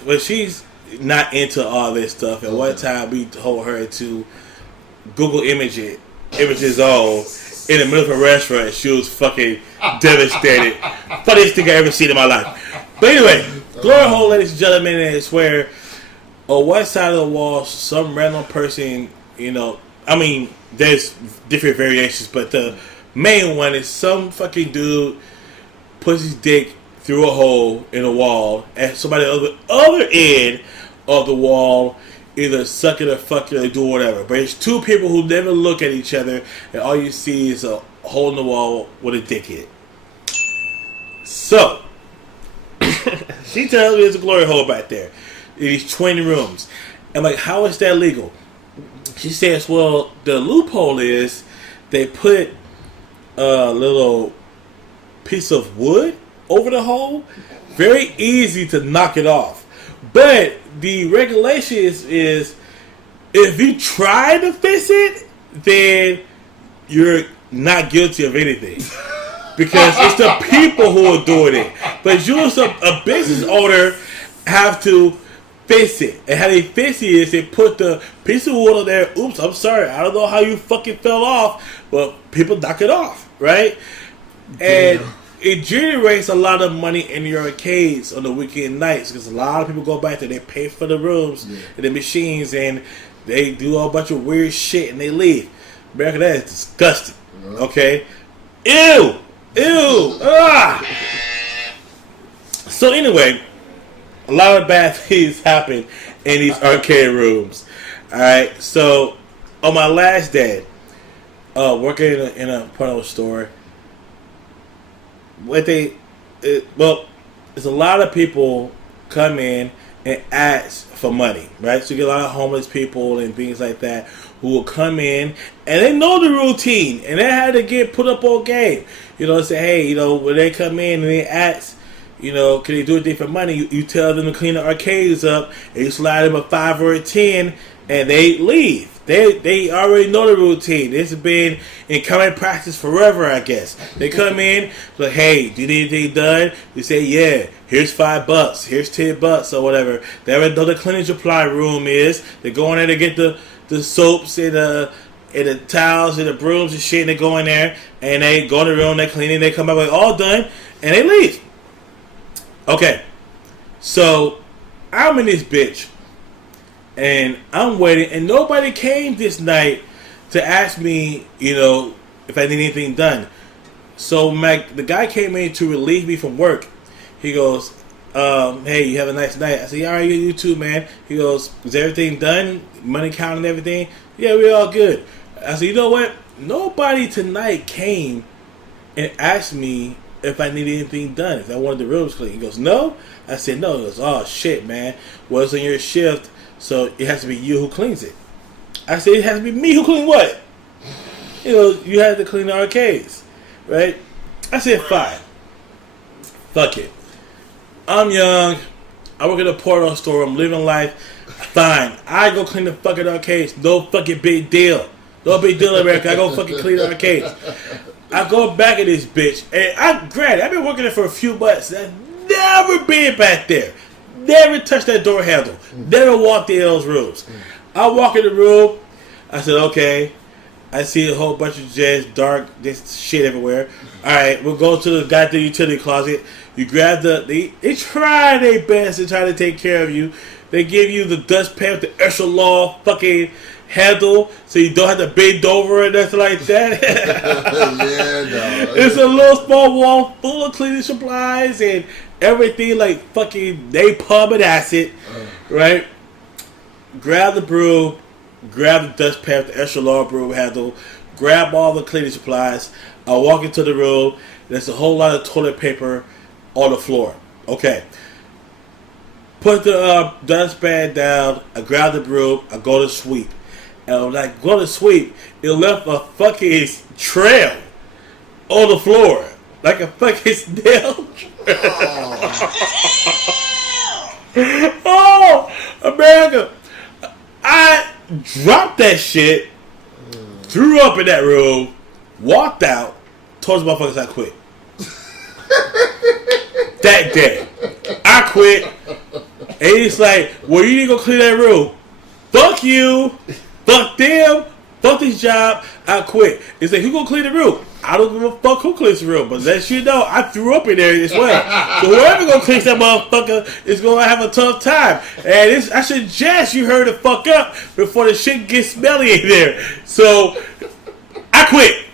but she's not into all this stuff. And one time we told her to Google images on in the middle of a restaurant. She was fucking devastated. Funniest thing I ever seen in my life. But anyway, glory hole, ladies and gentlemen, is where on one side of the wall, some random person, I mean, there's different variations, but the main one is some fucking dude puts his dick through a hole in a wall, and somebody on the other end of the wall either suck it or fuck it or do whatever. But it's 2 people who never look at each other, and all you see is a hole in the wall with a dick in it. So, she tells me there's a glory hole back there in these 20 rooms. I'm like, how is that legal? She says, well, the loophole is they put a little piece of wood over the hole. Very easy to knock it off. But the regulation is if you try to fix it, then you're not guilty of anything. Because it's the people who are doing it. But you as a business owner have to fix it. And how they fix it is they put the piece of wood on there. Oops, I'm sorry. I don't know how you fucking fell off. But people knock it off, right? And it generates a lot of money in your arcades on the weekend nights because a lot of people go back there. They pay for the rooms and the machines, and they do a bunch of weird shit and they leave. America, that is disgusting. Okay? Ew! Ah! So anyway, a lot of bad things happen in these arcade rooms. Alright, so on my last day, working in a porno store, there's a lot of people come in and ask for money, right? So you get a lot of homeless people and things like that who will come in and they know the routine and they had to get put up on game. Say, hey, when they come in and they ask, can they do anything for money? You tell them to clean the arcades up and you slide them a 5 or a 10 and they leave. They already know the routine. This has been in common practice forever, I guess. They come in, like, hey, do you need anything done? You say, yeah, here's $5, here's $10 or whatever. They already know the cleaning supply room is. They go in there to get the soaps and the towels and the brooms and shit, and they go in there and they go in the room, they clean it, they come out with all done, and they leave. Okay, so I'm in this bitch. And I'm waiting, and nobody came this night to ask me, if I need anything done. So the guy came in to relieve me from work. He goes, hey, you have a nice night. I said, all right, you too, man. He goes, is everything done? Money counted and everything? Yeah, we're all good. I said, you know what? Nobody tonight came and asked me if I needed anything done, if I wanted the rooms clean. He goes, no? I said, no. He goes, oh, shit, man. Well, it's on your shift. So it has to be you who cleans it. I said, it has to be me who cleans what? you had to clean the arcades, right? I said, fine. Fuck it. I'm young. I work at a portal store. I'm living life. Fine. I go clean the fucking arcades. No fucking big deal. No big deal, America. I go fucking clean the arcades. I go back at this bitch. And I've been working there for a few months. I've never been back there. Never touched that door handle. Never walked in those rooms. I walk in the room. I said, okay. I see a whole bunch of jazz, dark, this shit everywhere. Alright, we'll go to the goddamn utility closet. You grab they try their best to try to take care of you. They give you the dustpan with the extra long fucking handle so you don't have to bend over and nothing like that. Yeah, no. It's a little small wall full of cleaning supplies and everything like fucking napalm and acid, right? Grab the broom, grab the dustpan with the extra long broom handle, grab all the cleaning supplies. I walk into the room. There's a whole lot of toilet paper on the floor. Okay. Put the dustpan down. I grab the broom. I go to sweep. And when I go to sweep, it left a fucking trail on the floor. Like a fucking snail trail. Oh, America. I dropped that shit, threw up in that room, walked out, told the motherfuckers I quit. That day. I quit. And he's like, well, you need to go clean that room. Fuck you. Fuck them. Fuck this job. I quit. He's like, who gonna clean the room? I don't give a fuck who cleans the room. But that shit know, I threw up in there as well. So whoever gonna clean that motherfucker is gonna have a tough time. And I suggest you hurry the fuck up before the shit gets smelly in there. So I quit.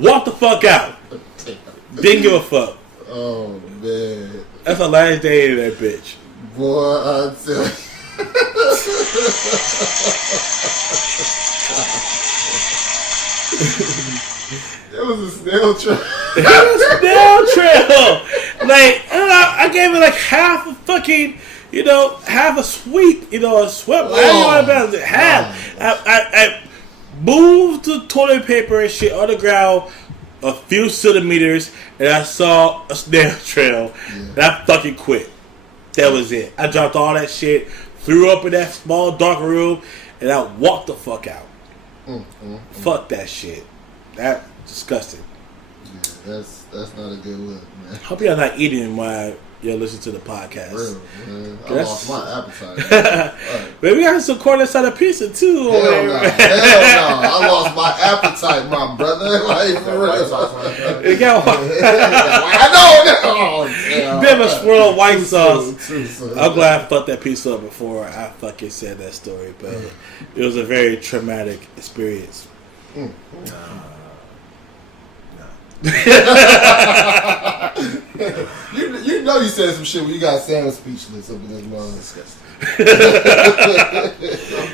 Walk the fuck out. Didn't give a fuck. Oh, man. That's the last day of that bitch. Boy, I tell you. It was a snail trail. It was a snail trail. Like, I gave it like half a fucking, half a sweep, a sweep. Oh. Half. I moved the toilet paper and shit on the ground a few centimeters, and I saw a snail trail, and I fucking quit. That was it. I dropped all that shit, threw up in that small dark room, and I walked the fuck out. Fuck that shit. That's disgusting. Yeah, that's not a good look, man. Hope y'all not eating while y'all listen to the podcast. Real, man. I That's- lost my appetite. But we got some corn inside a pizza too. Hell no. Hell no. I lost my appetite, my brother. Like, for real. It got I know. Oh, bit of a swirl of white sauce. True. I'm glad I fucked that pizza up before I fucking said that story, but it was a very traumatic experience. You know you said some shit when you got Sam speechless up in this mother. Disgusting.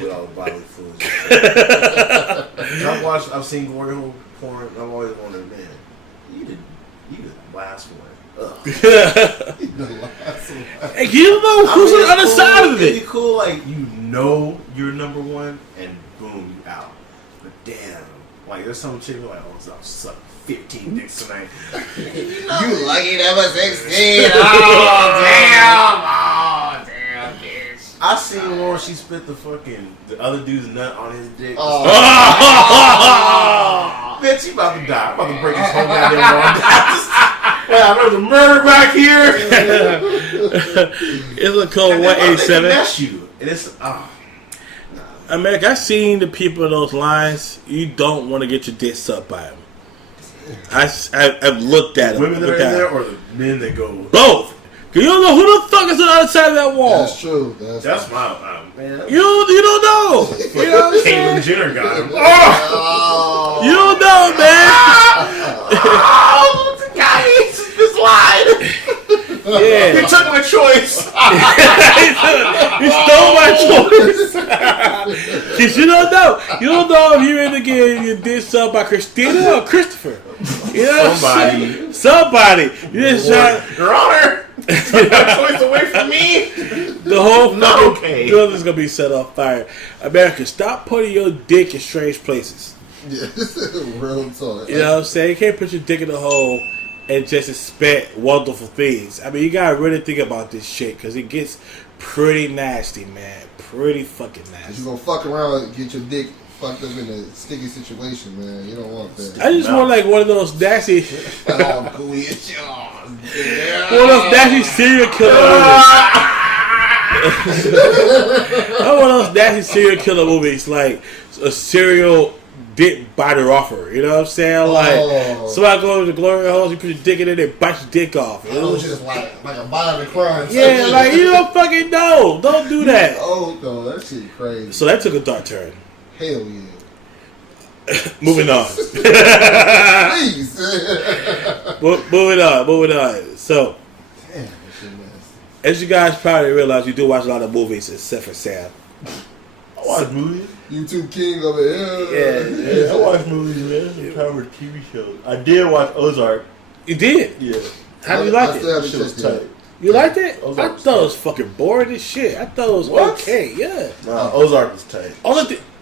With all the bodily fluids. I've seen gory hole porn. I've always wondered, man, you the last one. Ugh. Hey, you don't know who's on the other side of It'd it. be cool, like you're number one, and boom, you out. But damn, like there's some chick like, oh, I'll suck 15 dicks tonight. You lucky number 16. Oh damn, bitch. I seen Lauren. She spit the other dude's nut on his dick. Oh. Bitch, you about to die. I'm about to break this whole goddamn wall. Wow, there's a murder back here. It's a code They 187. finesse you, and it's America, I've seen the people in those lines. You don't want to get your dick sucked by them. I've looked at them. women that are in there or the men that go. Both. You don't know who the fuck is on the other side of that wall. That's true. That's my man. You don't know. You know what I'm saying? Caitlyn Jenner got him. Oh. You don't know, man. Oh, the guy is lying. Yeah. You took my choice. You stole my choice. Cause you don't know. You don't know if you're in the game you did something by Christina or Christopher. You know what I'm saying? Somebody. You just try. Your Honor. Took my choice away from me. The whole Not fucking okay. building's gonna be set on fire. America, stop putting your dick in strange places. Yeah, real talk. You know what I'm saying? You can't put your dick in the hole and just expect wonderful things. I mean, you gotta really think about this shit because it gets pretty nasty, man. Pretty fucking If nasty. you gonna fuck around and get your dick fucked up in a sticky situation, man, you don't want that. I just want like one of those nasty, Oh, gooey as y'all. one of those nasty serial killer movies. I want those nasty serial killer movies, like a serial dick biter offer. You know what I'm saying? Like somebody goes to the glory holes, you put your dick in it, they bite your dick off. You It know? was just like a violent crime. Yeah, like you don't fucking know. Don't do that. Oh no, that shit crazy. So that took a dark turn. Hell yeah. Moving on. Please. Moving on. So, Damn, that shit nasty. as you guys probably realize, you do watch a lot of movies except for Sam. I watch movies. YouTube King over here. Yeah, I watch movies, man. I cover TV shows. I did watch Ozark. You did? Yeah. How do you I like still it? haven't Shit was checked it out. tight. You liked it? Ozark I was thought it tight. was fucking boring as shit. I thought it was What? okay. Yeah. Nah, Ozark was tight.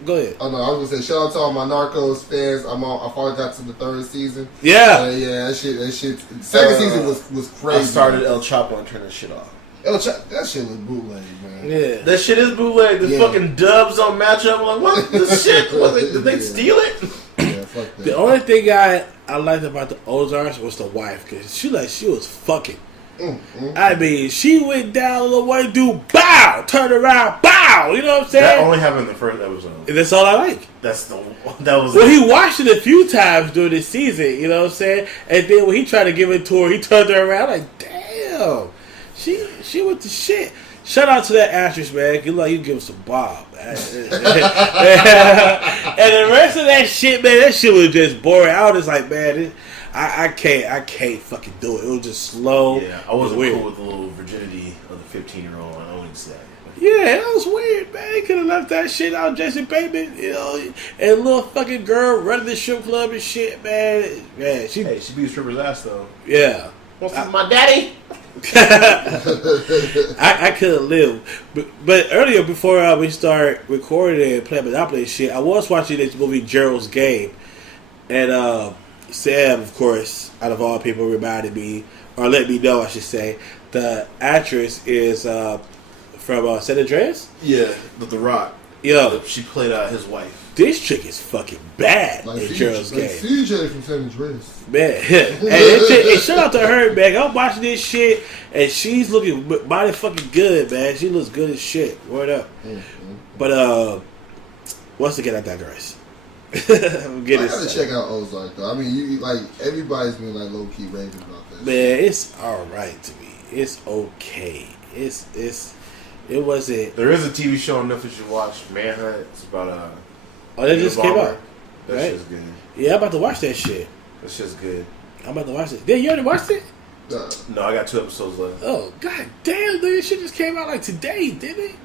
Go ahead. Oh no, I was gonna say shout out to all my Narcos fans. I finally got to the third season. Yeah. Yeah, that shit. Second season was crazy. I started El Chapo and turned that shit off. That shit was bootleg, man. Yeah. That shit is bootleg. The Yeah. fucking dubs don't match up. I'm like, what this shit? Did they Yeah. steal it? Yeah, fuck that. The only thing I liked about the Ozarks was the wife, because she was fucking. I mean, she went down the way, do bow, turn around, bow. You know what I'm That saying? only happened in the first episode. And that's all I like. That was. Well, he watched it a few times during this season, you know what I'm saying? And then when he tried to give it to her, he turned her around like, damn, she went to shit. Shout out to that actress, man. You give her some bob. And the rest of that shit, man, that shit was just boring. I was just like, man, I can't fucking do it. It was just slow. Yeah, I wasn't weird. cool with the little virginity of the 15-year-old. I wouldn't say. Yeah, that was weird, man. He could have left that shit out, Jesse Bateman, you know, and little fucking girl running the strip club and shit, man. Man, she beat a stripper's ass though. yeah. What's my daddy? I couldn't live. But earlier, before we start recording and playing Monopoly and shit, I was watching this movie, Gerald's Game. And Sam, of course, out of all people, reminded me, or let me know, I should say, the actress is from San Andreas? Yeah, the Rock. Yo, She played his wife. this chick is fucking bad Like in Gerald's Game. CJ from San Andreas. Man, hey, shout out to her, man. I'm watching this shit, and she's looking mighty fucking good, man. She looks good as shit. Word up. But once again, I digress. I gotta check out Ozark though. I mean, you like everybody's been like low key raving about that. Man, it's all right to me. It's okay. It wasn't. There is a TV show on Netflix you watch, Manhunt. It's about Oh, that just came bomber. out. That Right. shit's good. Yeah, I'm about to watch that shit. That shit's good. I'm about to watch it. Yeah, you already watched it? No, I got 2 episodes left. Oh, god damn, dude. This shit just came out like today, didn't it?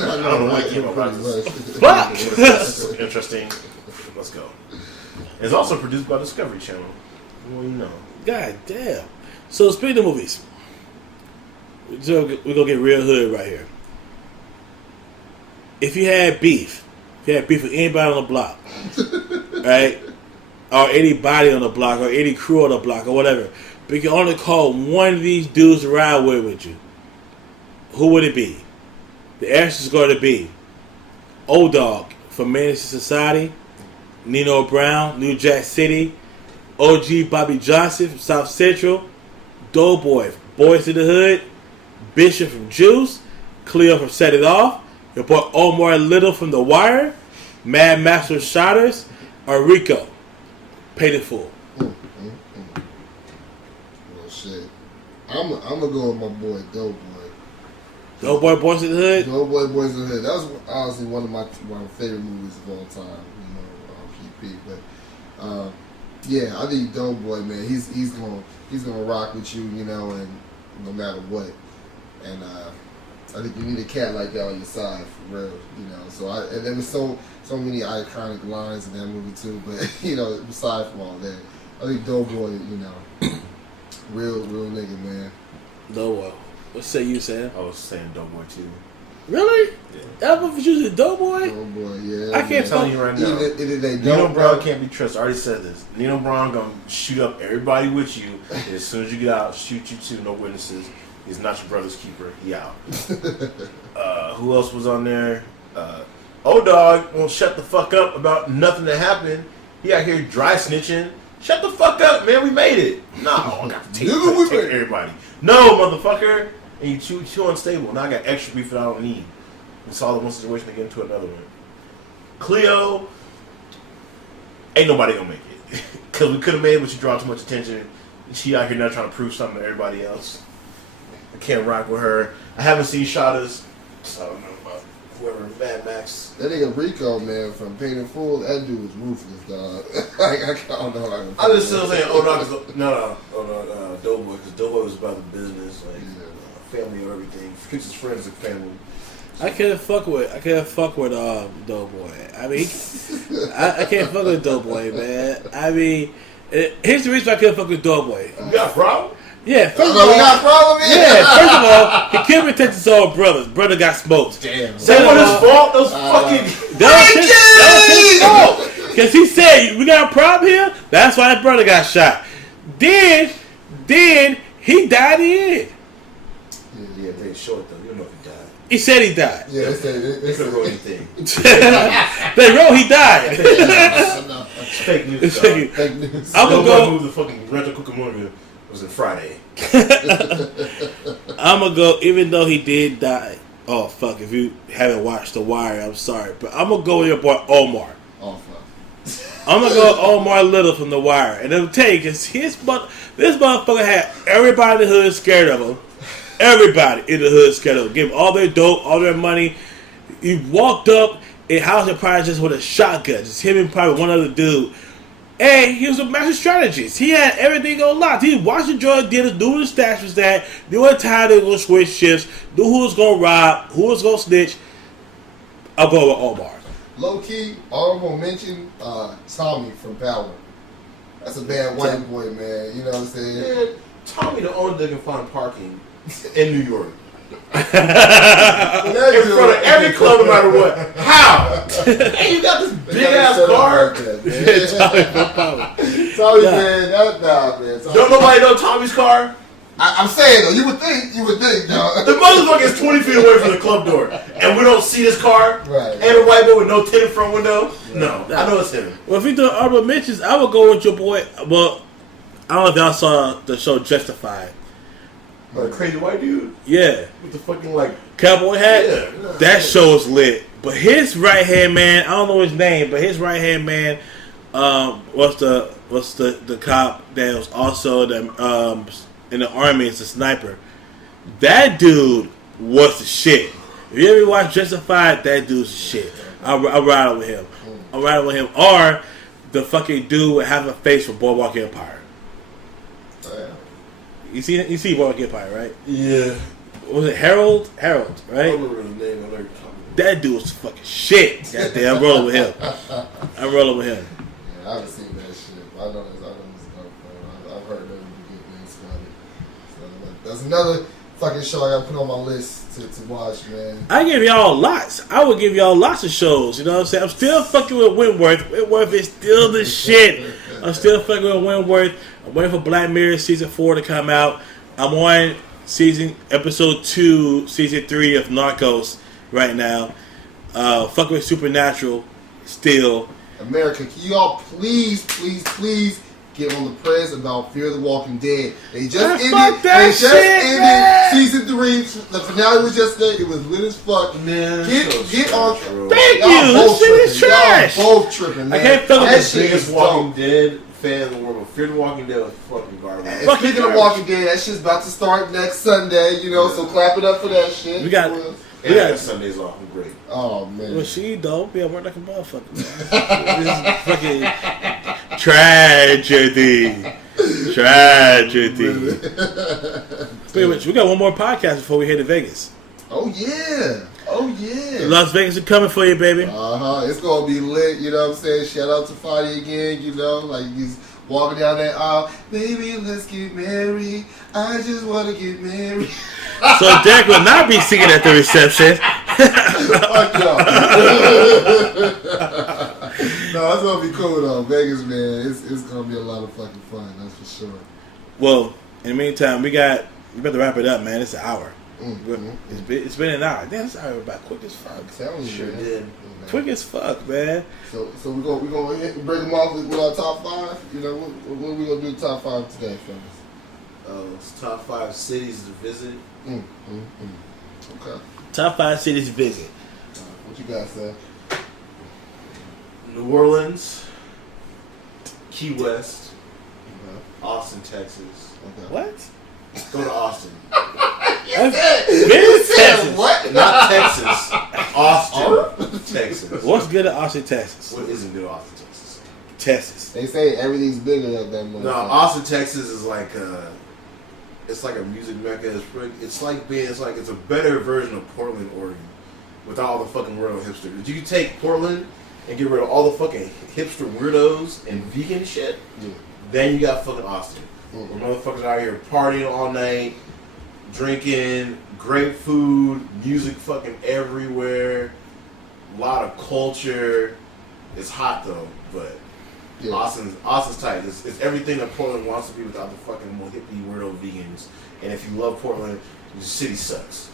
I don't know what came about this. Fuck! That's interesting. Let's go. It's also produced by Discovery Channel. Well, you know. God damn. So, speaking of movies, we're going to get real hood right here. If you had beef with anybody on the block, right? Or anybody on the block, or any crew on the block, or whatever, but you can only call one of these dudes to ride with you, who would it be? The answer is going to be O-Dog from Menace to Society, Nino Brown, New Jack City, OG Bobby Johnson from South Central, Doughboy from Boys in the Hood, Bishop from Juice, Cleo from Set It Off, your boy Omar Little from The Wire, Mad Master of Shotters, or Rico, Paid in Full. Well, shit. I'm gonna go with my boy Doughboy. Doughboy Boys in the Hood? Doughboy Boys in the Hood. That was honestly one of my favorite movies of all time. You know, PP. But yeah, I think Doughboy, man, he's gonna rock with you, you know, and no matter what. And I think you need a cat like that on your side for real, you know. So and there was so many iconic lines in that movie too. But you know, aside from all that, I think Doughboy, you know, real nigga, man. Doughboy. What say you, Sam? I was saying Doughboy too. Really? That was using Doughboy? Oh boy, yeah. I can't I'm telling you right now. Either they Nino don't, Brown can't be trusted. I already said this. Nino Brown gonna shoot up everybody with you. And as soon as you get out, shoot you too. No witnesses. He's not your brother's keeper. He out. Who else was on there? O-Dog won't shut the fuck up about nothing that happened. He out here dry snitching. Shut the fuck up, man. We made it. No, I got to take everybody. No, motherfucker. And you too unstable. Now I got extra beef that I don't need. We solve one situation to get into another one. Cleo, ain't nobody gonna make it. Because we could have made it, but she draw too much attention. She out here now trying to prove something to everybody else. I can't rock with her. I haven't seen Shada's, so I don't know about whoever, Mad Max. That nigga Rico, man, from Paid in Full, that dude was ruthless, dog. I don't know how to I'm just still saying, Doughboy, because Doughboy was about the business, like family or everything. Treats his friends like family. I can't fuck with Doughboy. I mean, I can't fuck with Doughboy, man. I mean, here's the reason I can't fuck with Doughboy. You got a problem? Yeah, first of we all, got a problem here? yeah, first of all, he can't protect his own brothers. Brother got smoked. Damn. That was his fault? Those fucking... That was his fault. Because he said, we got a problem here? That's why that brother got shot. Then he died in. Yeah, they showed it though. You don't know if he died. He said he died. Yeah, They could have wrote anything. They wrote he died. It's fake news. Dog. Fake news. I'm gonna Nobody go. moved the fucking rental Cucamonga. Was it Friday? I'm gonna go. Even though he did die. Oh fuck! If you haven't watched The Wire, I'm sorry, but I'm gonna go with your boy Omar. Oh, fuck. I'm gonna go Omar Little from The Wire, and it'll tell you because this motherfucker had everybody in the hood scared of him. Everybody in the hood scared of him. Give him all their dope, all their money. He walked up in House of Pride just with a shotgun, just him and probably one other dude. And he was a master strategist. He had everything on lock. He watched the drug dealers, knew who the stash was at, knew what time they were going to switch shifts, knew who was going to rob, who was going to snitch. I'll go with Omar. Low key, honorable mention, Tommy from Power. That's a bad white boy, man. You know what I'm saying? Man, Tommy the only that can find parking in New York. In front of every club, no matter what. How? And you got this big ass car. Tommy, man, man. Tommy. Don't nobody know Tommy's car? I'm saying though, you would think, dog. The motherfucker is 20 feet away from the club door, and we don't see this car. Right. And a white boy with no tinted front window. No, I know it's him. Well, if we do honorable mentions, I would go with your boy. Well, I don't know if y'all saw the show Justified. Like crazy white dude Yeah. with the fucking like Cowboy hat? Yeah. That show is lit. But his right hand man, I don't know his name, but his right hand man was the cop that was also in the army as a sniper. That dude was the shit. If you ever watch Justified, that dude's the shit. I'll ride with him. I'll ride with him. Or the fucking dude would have a face for Boardwalk Empire. You see Boardwalk Empire, right? yeah. What was it Harold? Harold, I right? don't remember his name. I know you're talking about. That dude was fucking shit. Goddamn, I'm rolling with him. Yeah, I haven't seen that shit. But I know it's dope, bro. I've heard nothing but good things about it. So that's another fucking show I got to put on my list to watch, man. I give y'all lots. I would give y'all lots of shows. You know what I'm saying? I'm still fucking with Wentworth. Wentworth is still the shit. I'm still fucking with Wentworth. I'm waiting for Black Mirror season 4 to come out. I'm on episode 2, season 3 of Narcos right now. Fucking with Supernatural still. America, can you all please get on the press about Fear the Walking Dead? They just ended season 3. The finale was just there. It was lit as fuck. Man, Get on. Thank you. This shit is trash. Y'all both tripping, man. I can't feel that the shit biggest is Walking dope. Dead fan in the world. Fear the Walking Dead was fucking garbage. And speaking of Walking Dead, that shit's about to start next Sunday, you know, so clap it up for that shit. We got- And Yeah. Sundays off. I'm great. Oh, man. Well, she don't. Yeah, work like a motherfucker. Man. This is fucking tragedy. Pretty much, we got one more podcast before we head to Vegas. Oh, yeah. Las Vegas is coming for you, baby. It's gonna be lit, you know what I'm saying? Shout out to Fadi again, you know, like he's walking down that aisle. Baby, let's get married. I just wanna get married. So Derek will not be singing at the reception. Fuck y'all. No, it's gonna be cool though. Vegas, man, it's gonna be a lot of fucking fun. That's for sure. Well, in the meantime, we better wrap it up, man. It's an hour. Mm-hmm. It's been an hour. Damn, this hour about quick as fuck. I'm telling you, Sure man. did. Quick as fuck, man. So we're gonna break them off with our top 5. You know, what we gonna do the top 5 today, fellas? It's top 5 cities to visit. Okay. Top 5 cities to visit. What you got, Seth? New Orleans, Key West, Okay. Austin, Texas. Okay. What? Go to Austin. Vegas, Texas. What? Not Texas. Austin, Texas. What's good at Austin, Texas? What isn't good at Austin, Texas? Texas. They say everything's bigger than that motherfucker. No, Austin, Texas is like it's like a music mecca. It's a better version of Portland, Oregon, without all the fucking weirdo hipsters. You can take Portland and get rid of all the fucking hipster weirdos and vegan shit. Yeah. Then you got fucking Austin. Where motherfuckers out here partying all night, drinking, great food, music fucking everywhere, a lot of culture. It's hot though, but Yeah. Austin's tight. It's everything that Portland wants to be without the fucking more hippie weirdo vegans. And if you love Portland, the city sucks.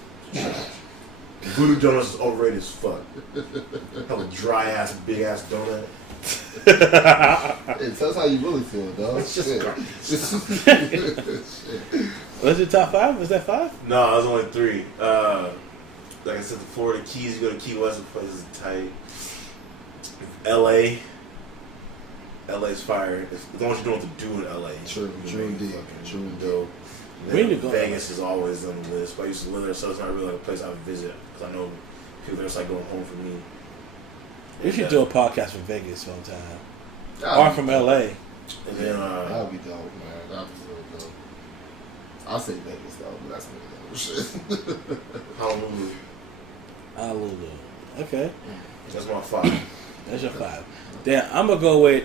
Voodoo Donuts is overrated as fuck. Have a dry ass, big ass donut. Hey, tell us how you really feel, dog. It's just Shit. garbage. What's your top 5? Was that 5? No, it was only 3. Like I said, the Florida Keys, you go to Key West, the place is tight. LA. LA's fire. As long as you know what to do in LA. True indeed. True indeed. Dope. We need to go. Vegas is always on the list. But I used to live there, so it's not really like a place I would visit. Because I know people there, it's like going home for me. We should do a podcast from Vegas sometime. That'd Or be from dope. LA. And then, That'd be dope, man. That'd be so dope. I'll say Vegas though, but that's me though. Shit. Honolulu. Honolulu. Okay. That's my 5. That's your 5. Then I'm going to go with,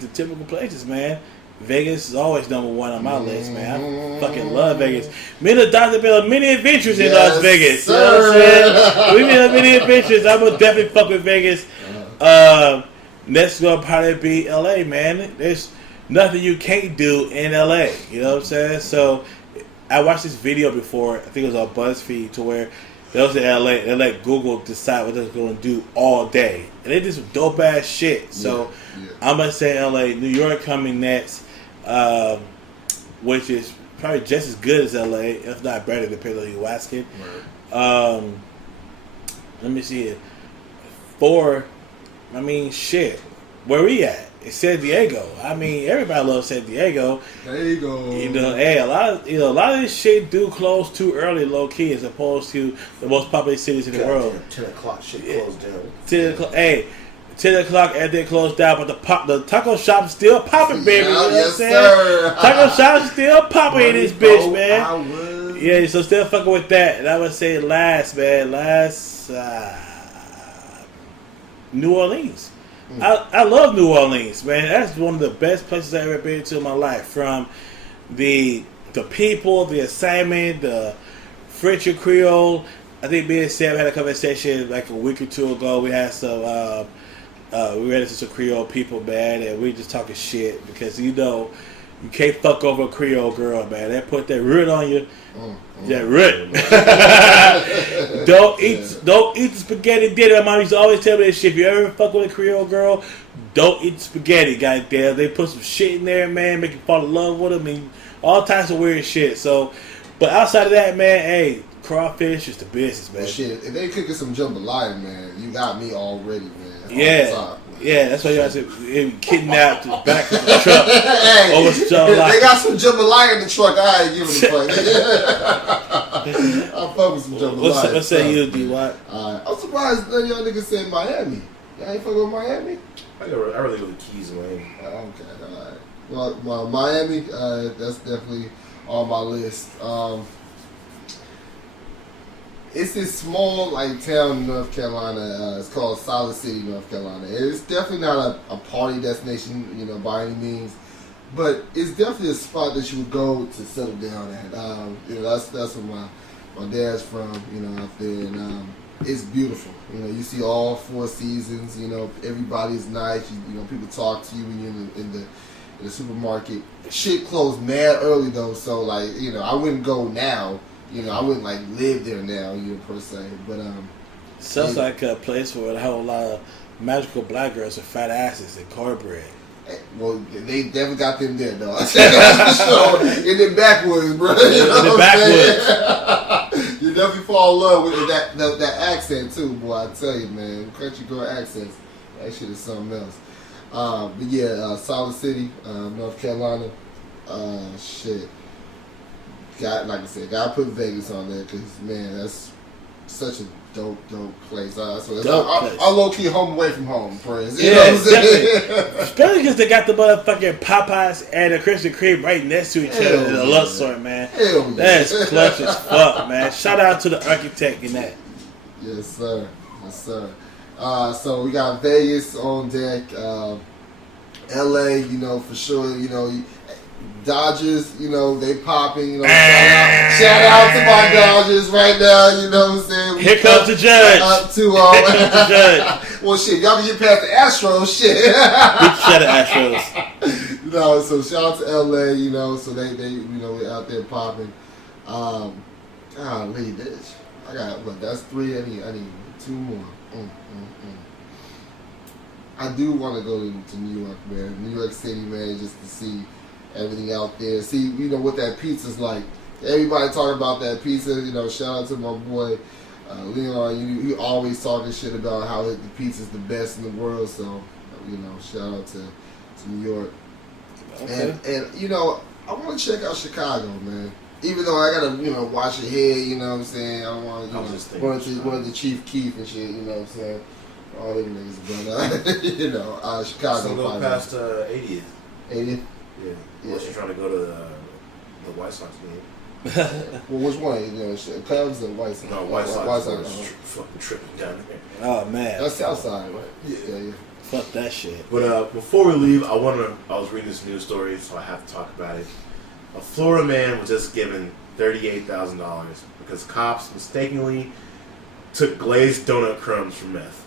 the typical places, man. Vegas is always number 1 on my list, man. I fucking love Vegas. Me and the doctor been on many adventures in Las Vegas. Sir. You know what I'm saying? We've been on many adventures. I'm going to definitely fuck with Vegas. Next going to probably be LA, man. There's nothing you can't do in LA. You know what I'm saying? So I watched this video before. I think it was on BuzzFeed to where they was in LA. They let Google decide what they're going to do all day. And they did some dope ass shit. So Yeah. I'm going to say LA. New York coming next, which is probably just as good as LA, if not better, depending on who you asking. Right. Let me see it. 4, shit. Where we at? It's San Diego. Everybody loves San Diego. There you go. Hey, a lot of this shit do close too early, low key, as opposed to the most popular cities in the world. 10 o'clock shit closed down. 10 o'clock. Hey, 10 o'clock everything closed down, but the taco shop's still popping, baby. You know what I'm Yes, saying? sir. Taco shop's still popping in this bitch, man. Hours. Yeah, so still fucking with that. And I would say last, New Orleans. I love New Orleans, man. That's one of the best places I've ever been to in my life. From the people, the assignment, the French and Creole. I think me and Sam had a conversation like a week or 2 ago. We had some, we ran into some Creole people, man, and we just talking shit because you can't fuck over a Creole girl, man. They put that root on you. That root. Don't eat the spaghetti dinner. My mom used to always tell me this shit. If you ever fuck with a Creole girl, don't eat spaghetti, goddamn. They put some shit in there, man, make you fall in love with them, and all types of weird shit. So, but outside of that, man, hey, crawfish is the business, man. Well, shit, if they cooking some jambalaya, man, you got me already, man. Yeah. Top, Yeah, that's why you guys kidnapped the back of the truck. hey, Over some jambalaya. they got some jambalaya in the truck. I ain't giving a fuck. I'll fuck with some jambalaya. What's that you, D-Watt? I'm surprised none of y'all niggas said Miami. Y'all ain't fucking with Miami? I really go to Keys, man. Okay, alright. Well, Miami, that's definitely on my list. It's this small town in North Carolina. It's called Solid City, North Carolina. It's definitely not a party destination, by any means, but it's definitely a spot that you would go to settle down at. That's where my dad's from, out there, and it's beautiful. You see all 4 seasons. Everybody's nice. People talk to you when you're in the supermarket. Shit closed mad early though, so I wouldn't go now. I wouldn't live there now, per se. But sounds like a place where a whole lot of magical black girls with fat asses and cornbread. Well, they never got them there, though. That's for sure. In the backwoods, bro. In the backwoods. You definitely fall in love with that accent, too, boy. I tell you, man. Country girl accents. That shit is something else. But yeah, Solid City, North Carolina. Shit. Like I said, gotta put Vegas on there because, man, that's such a dope place. So I low-key home away from home, Prince. You know what I'm saying? Especially because they got the motherfucking Popeyes and the Krispy Kreme right next to each other in the Luxor, man. Hell yeah. That's clutch as fuck, man. Shout out to the architect in that. Yes, sir. So we got Vegas on deck. LA, for sure, Dodgers, they popping, shout out to my Dodgers right now, you know what I'm saying? Here comes the judge. Up to, Here comes the judge. Well, shit, y'all can get past the Astros, shit. Big shout out Astros. So shout out to LA, so they we're out there popping. Golly, this. I got, that's 3, I need 2 more. I do want to go to New York, man. New York City, man, just to see everything out there. See, what that pizza's like. Everybody talking about that pizza. Shout out to my boy Leon. You always talking shit about how the pizza's the best in the world. So, shout out to New York. Okay. And I want to check out Chicago, man. Even though I gotta, wash your head. You know what I'm saying? I don't want to, one of the Chief Keef and shit. You know what I'm saying? All them niggas, but Chicago. So go past 80th. 80th. Yeah. Unless you're trying to go to the White Sox game. Well, which one? Cubs or White Sox? No, White Sox. White Sox. Fucking tripping down there. Oh, man. That's Southside, right? Yeah. Fuck that shit. But before we leave, I was reading this news story, so I have to talk about it. A Florida man was just given $38,000 because cops mistakenly took glazed donut crumbs from meth.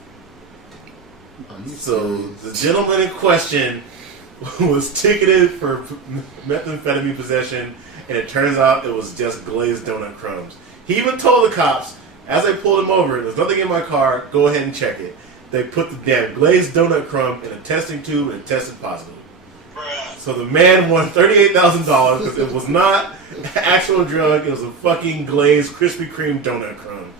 So the gentleman in question was ticketed for methamphetamine possession, and it turns out it was just glazed donut crumbs. He even told the cops, as they pulled him over, there's nothing in my car, go ahead and check it. They put the damn glazed donut crumb in a testing tube and it tested positive. So the man won $38,000 because it was not an actual drug, it was a fucking glazed Krispy Kreme donut crumb.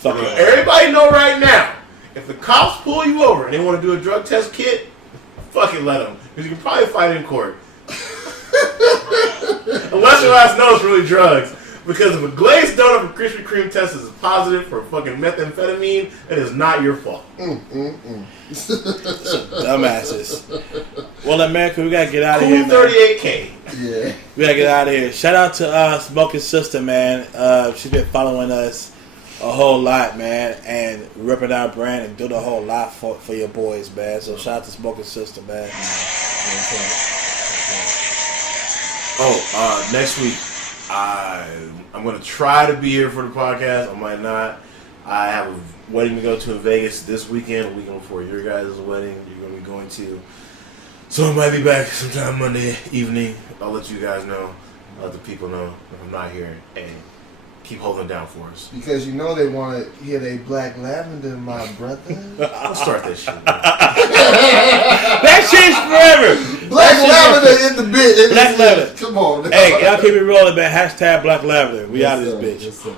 So everybody know right now, if the cops pull you over and they want to do a drug test kit, fucking let them. Because you can probably fight in court. Unless your ass knows it's really drugs. Because if a glazed donut from Krispy Kreme test is positive for fucking methamphetamine, it is not your fault. Dumbasses. Well, America, we gotta get out of here, man. 38K. Yeah. We gotta get out of here. Shout out to Smoking Sister, man. She's been following us a whole lot, man, and ripping our brand and doing a whole lot for your boys, man. So shout out to Smoking Sister, man. Next week, I'm going to try to be here for the podcast. I might not. I have a wedding to go to in Vegas this weekend, a weekend before your guys' wedding. You're going to be going to. So I might be back sometime Monday evening. I'll let you guys know. I'll let the people know if I'm not here. And keep holding down for us. Because they want to hear they Black Lavender, my brother. I'll start this shit. That shit's forever. Black Lavender in the bit. Black Lavender. Come on. Hey, y'all keep it rolling, man. Hashtag Black Lavender. We out of this bitch. Yes, sir.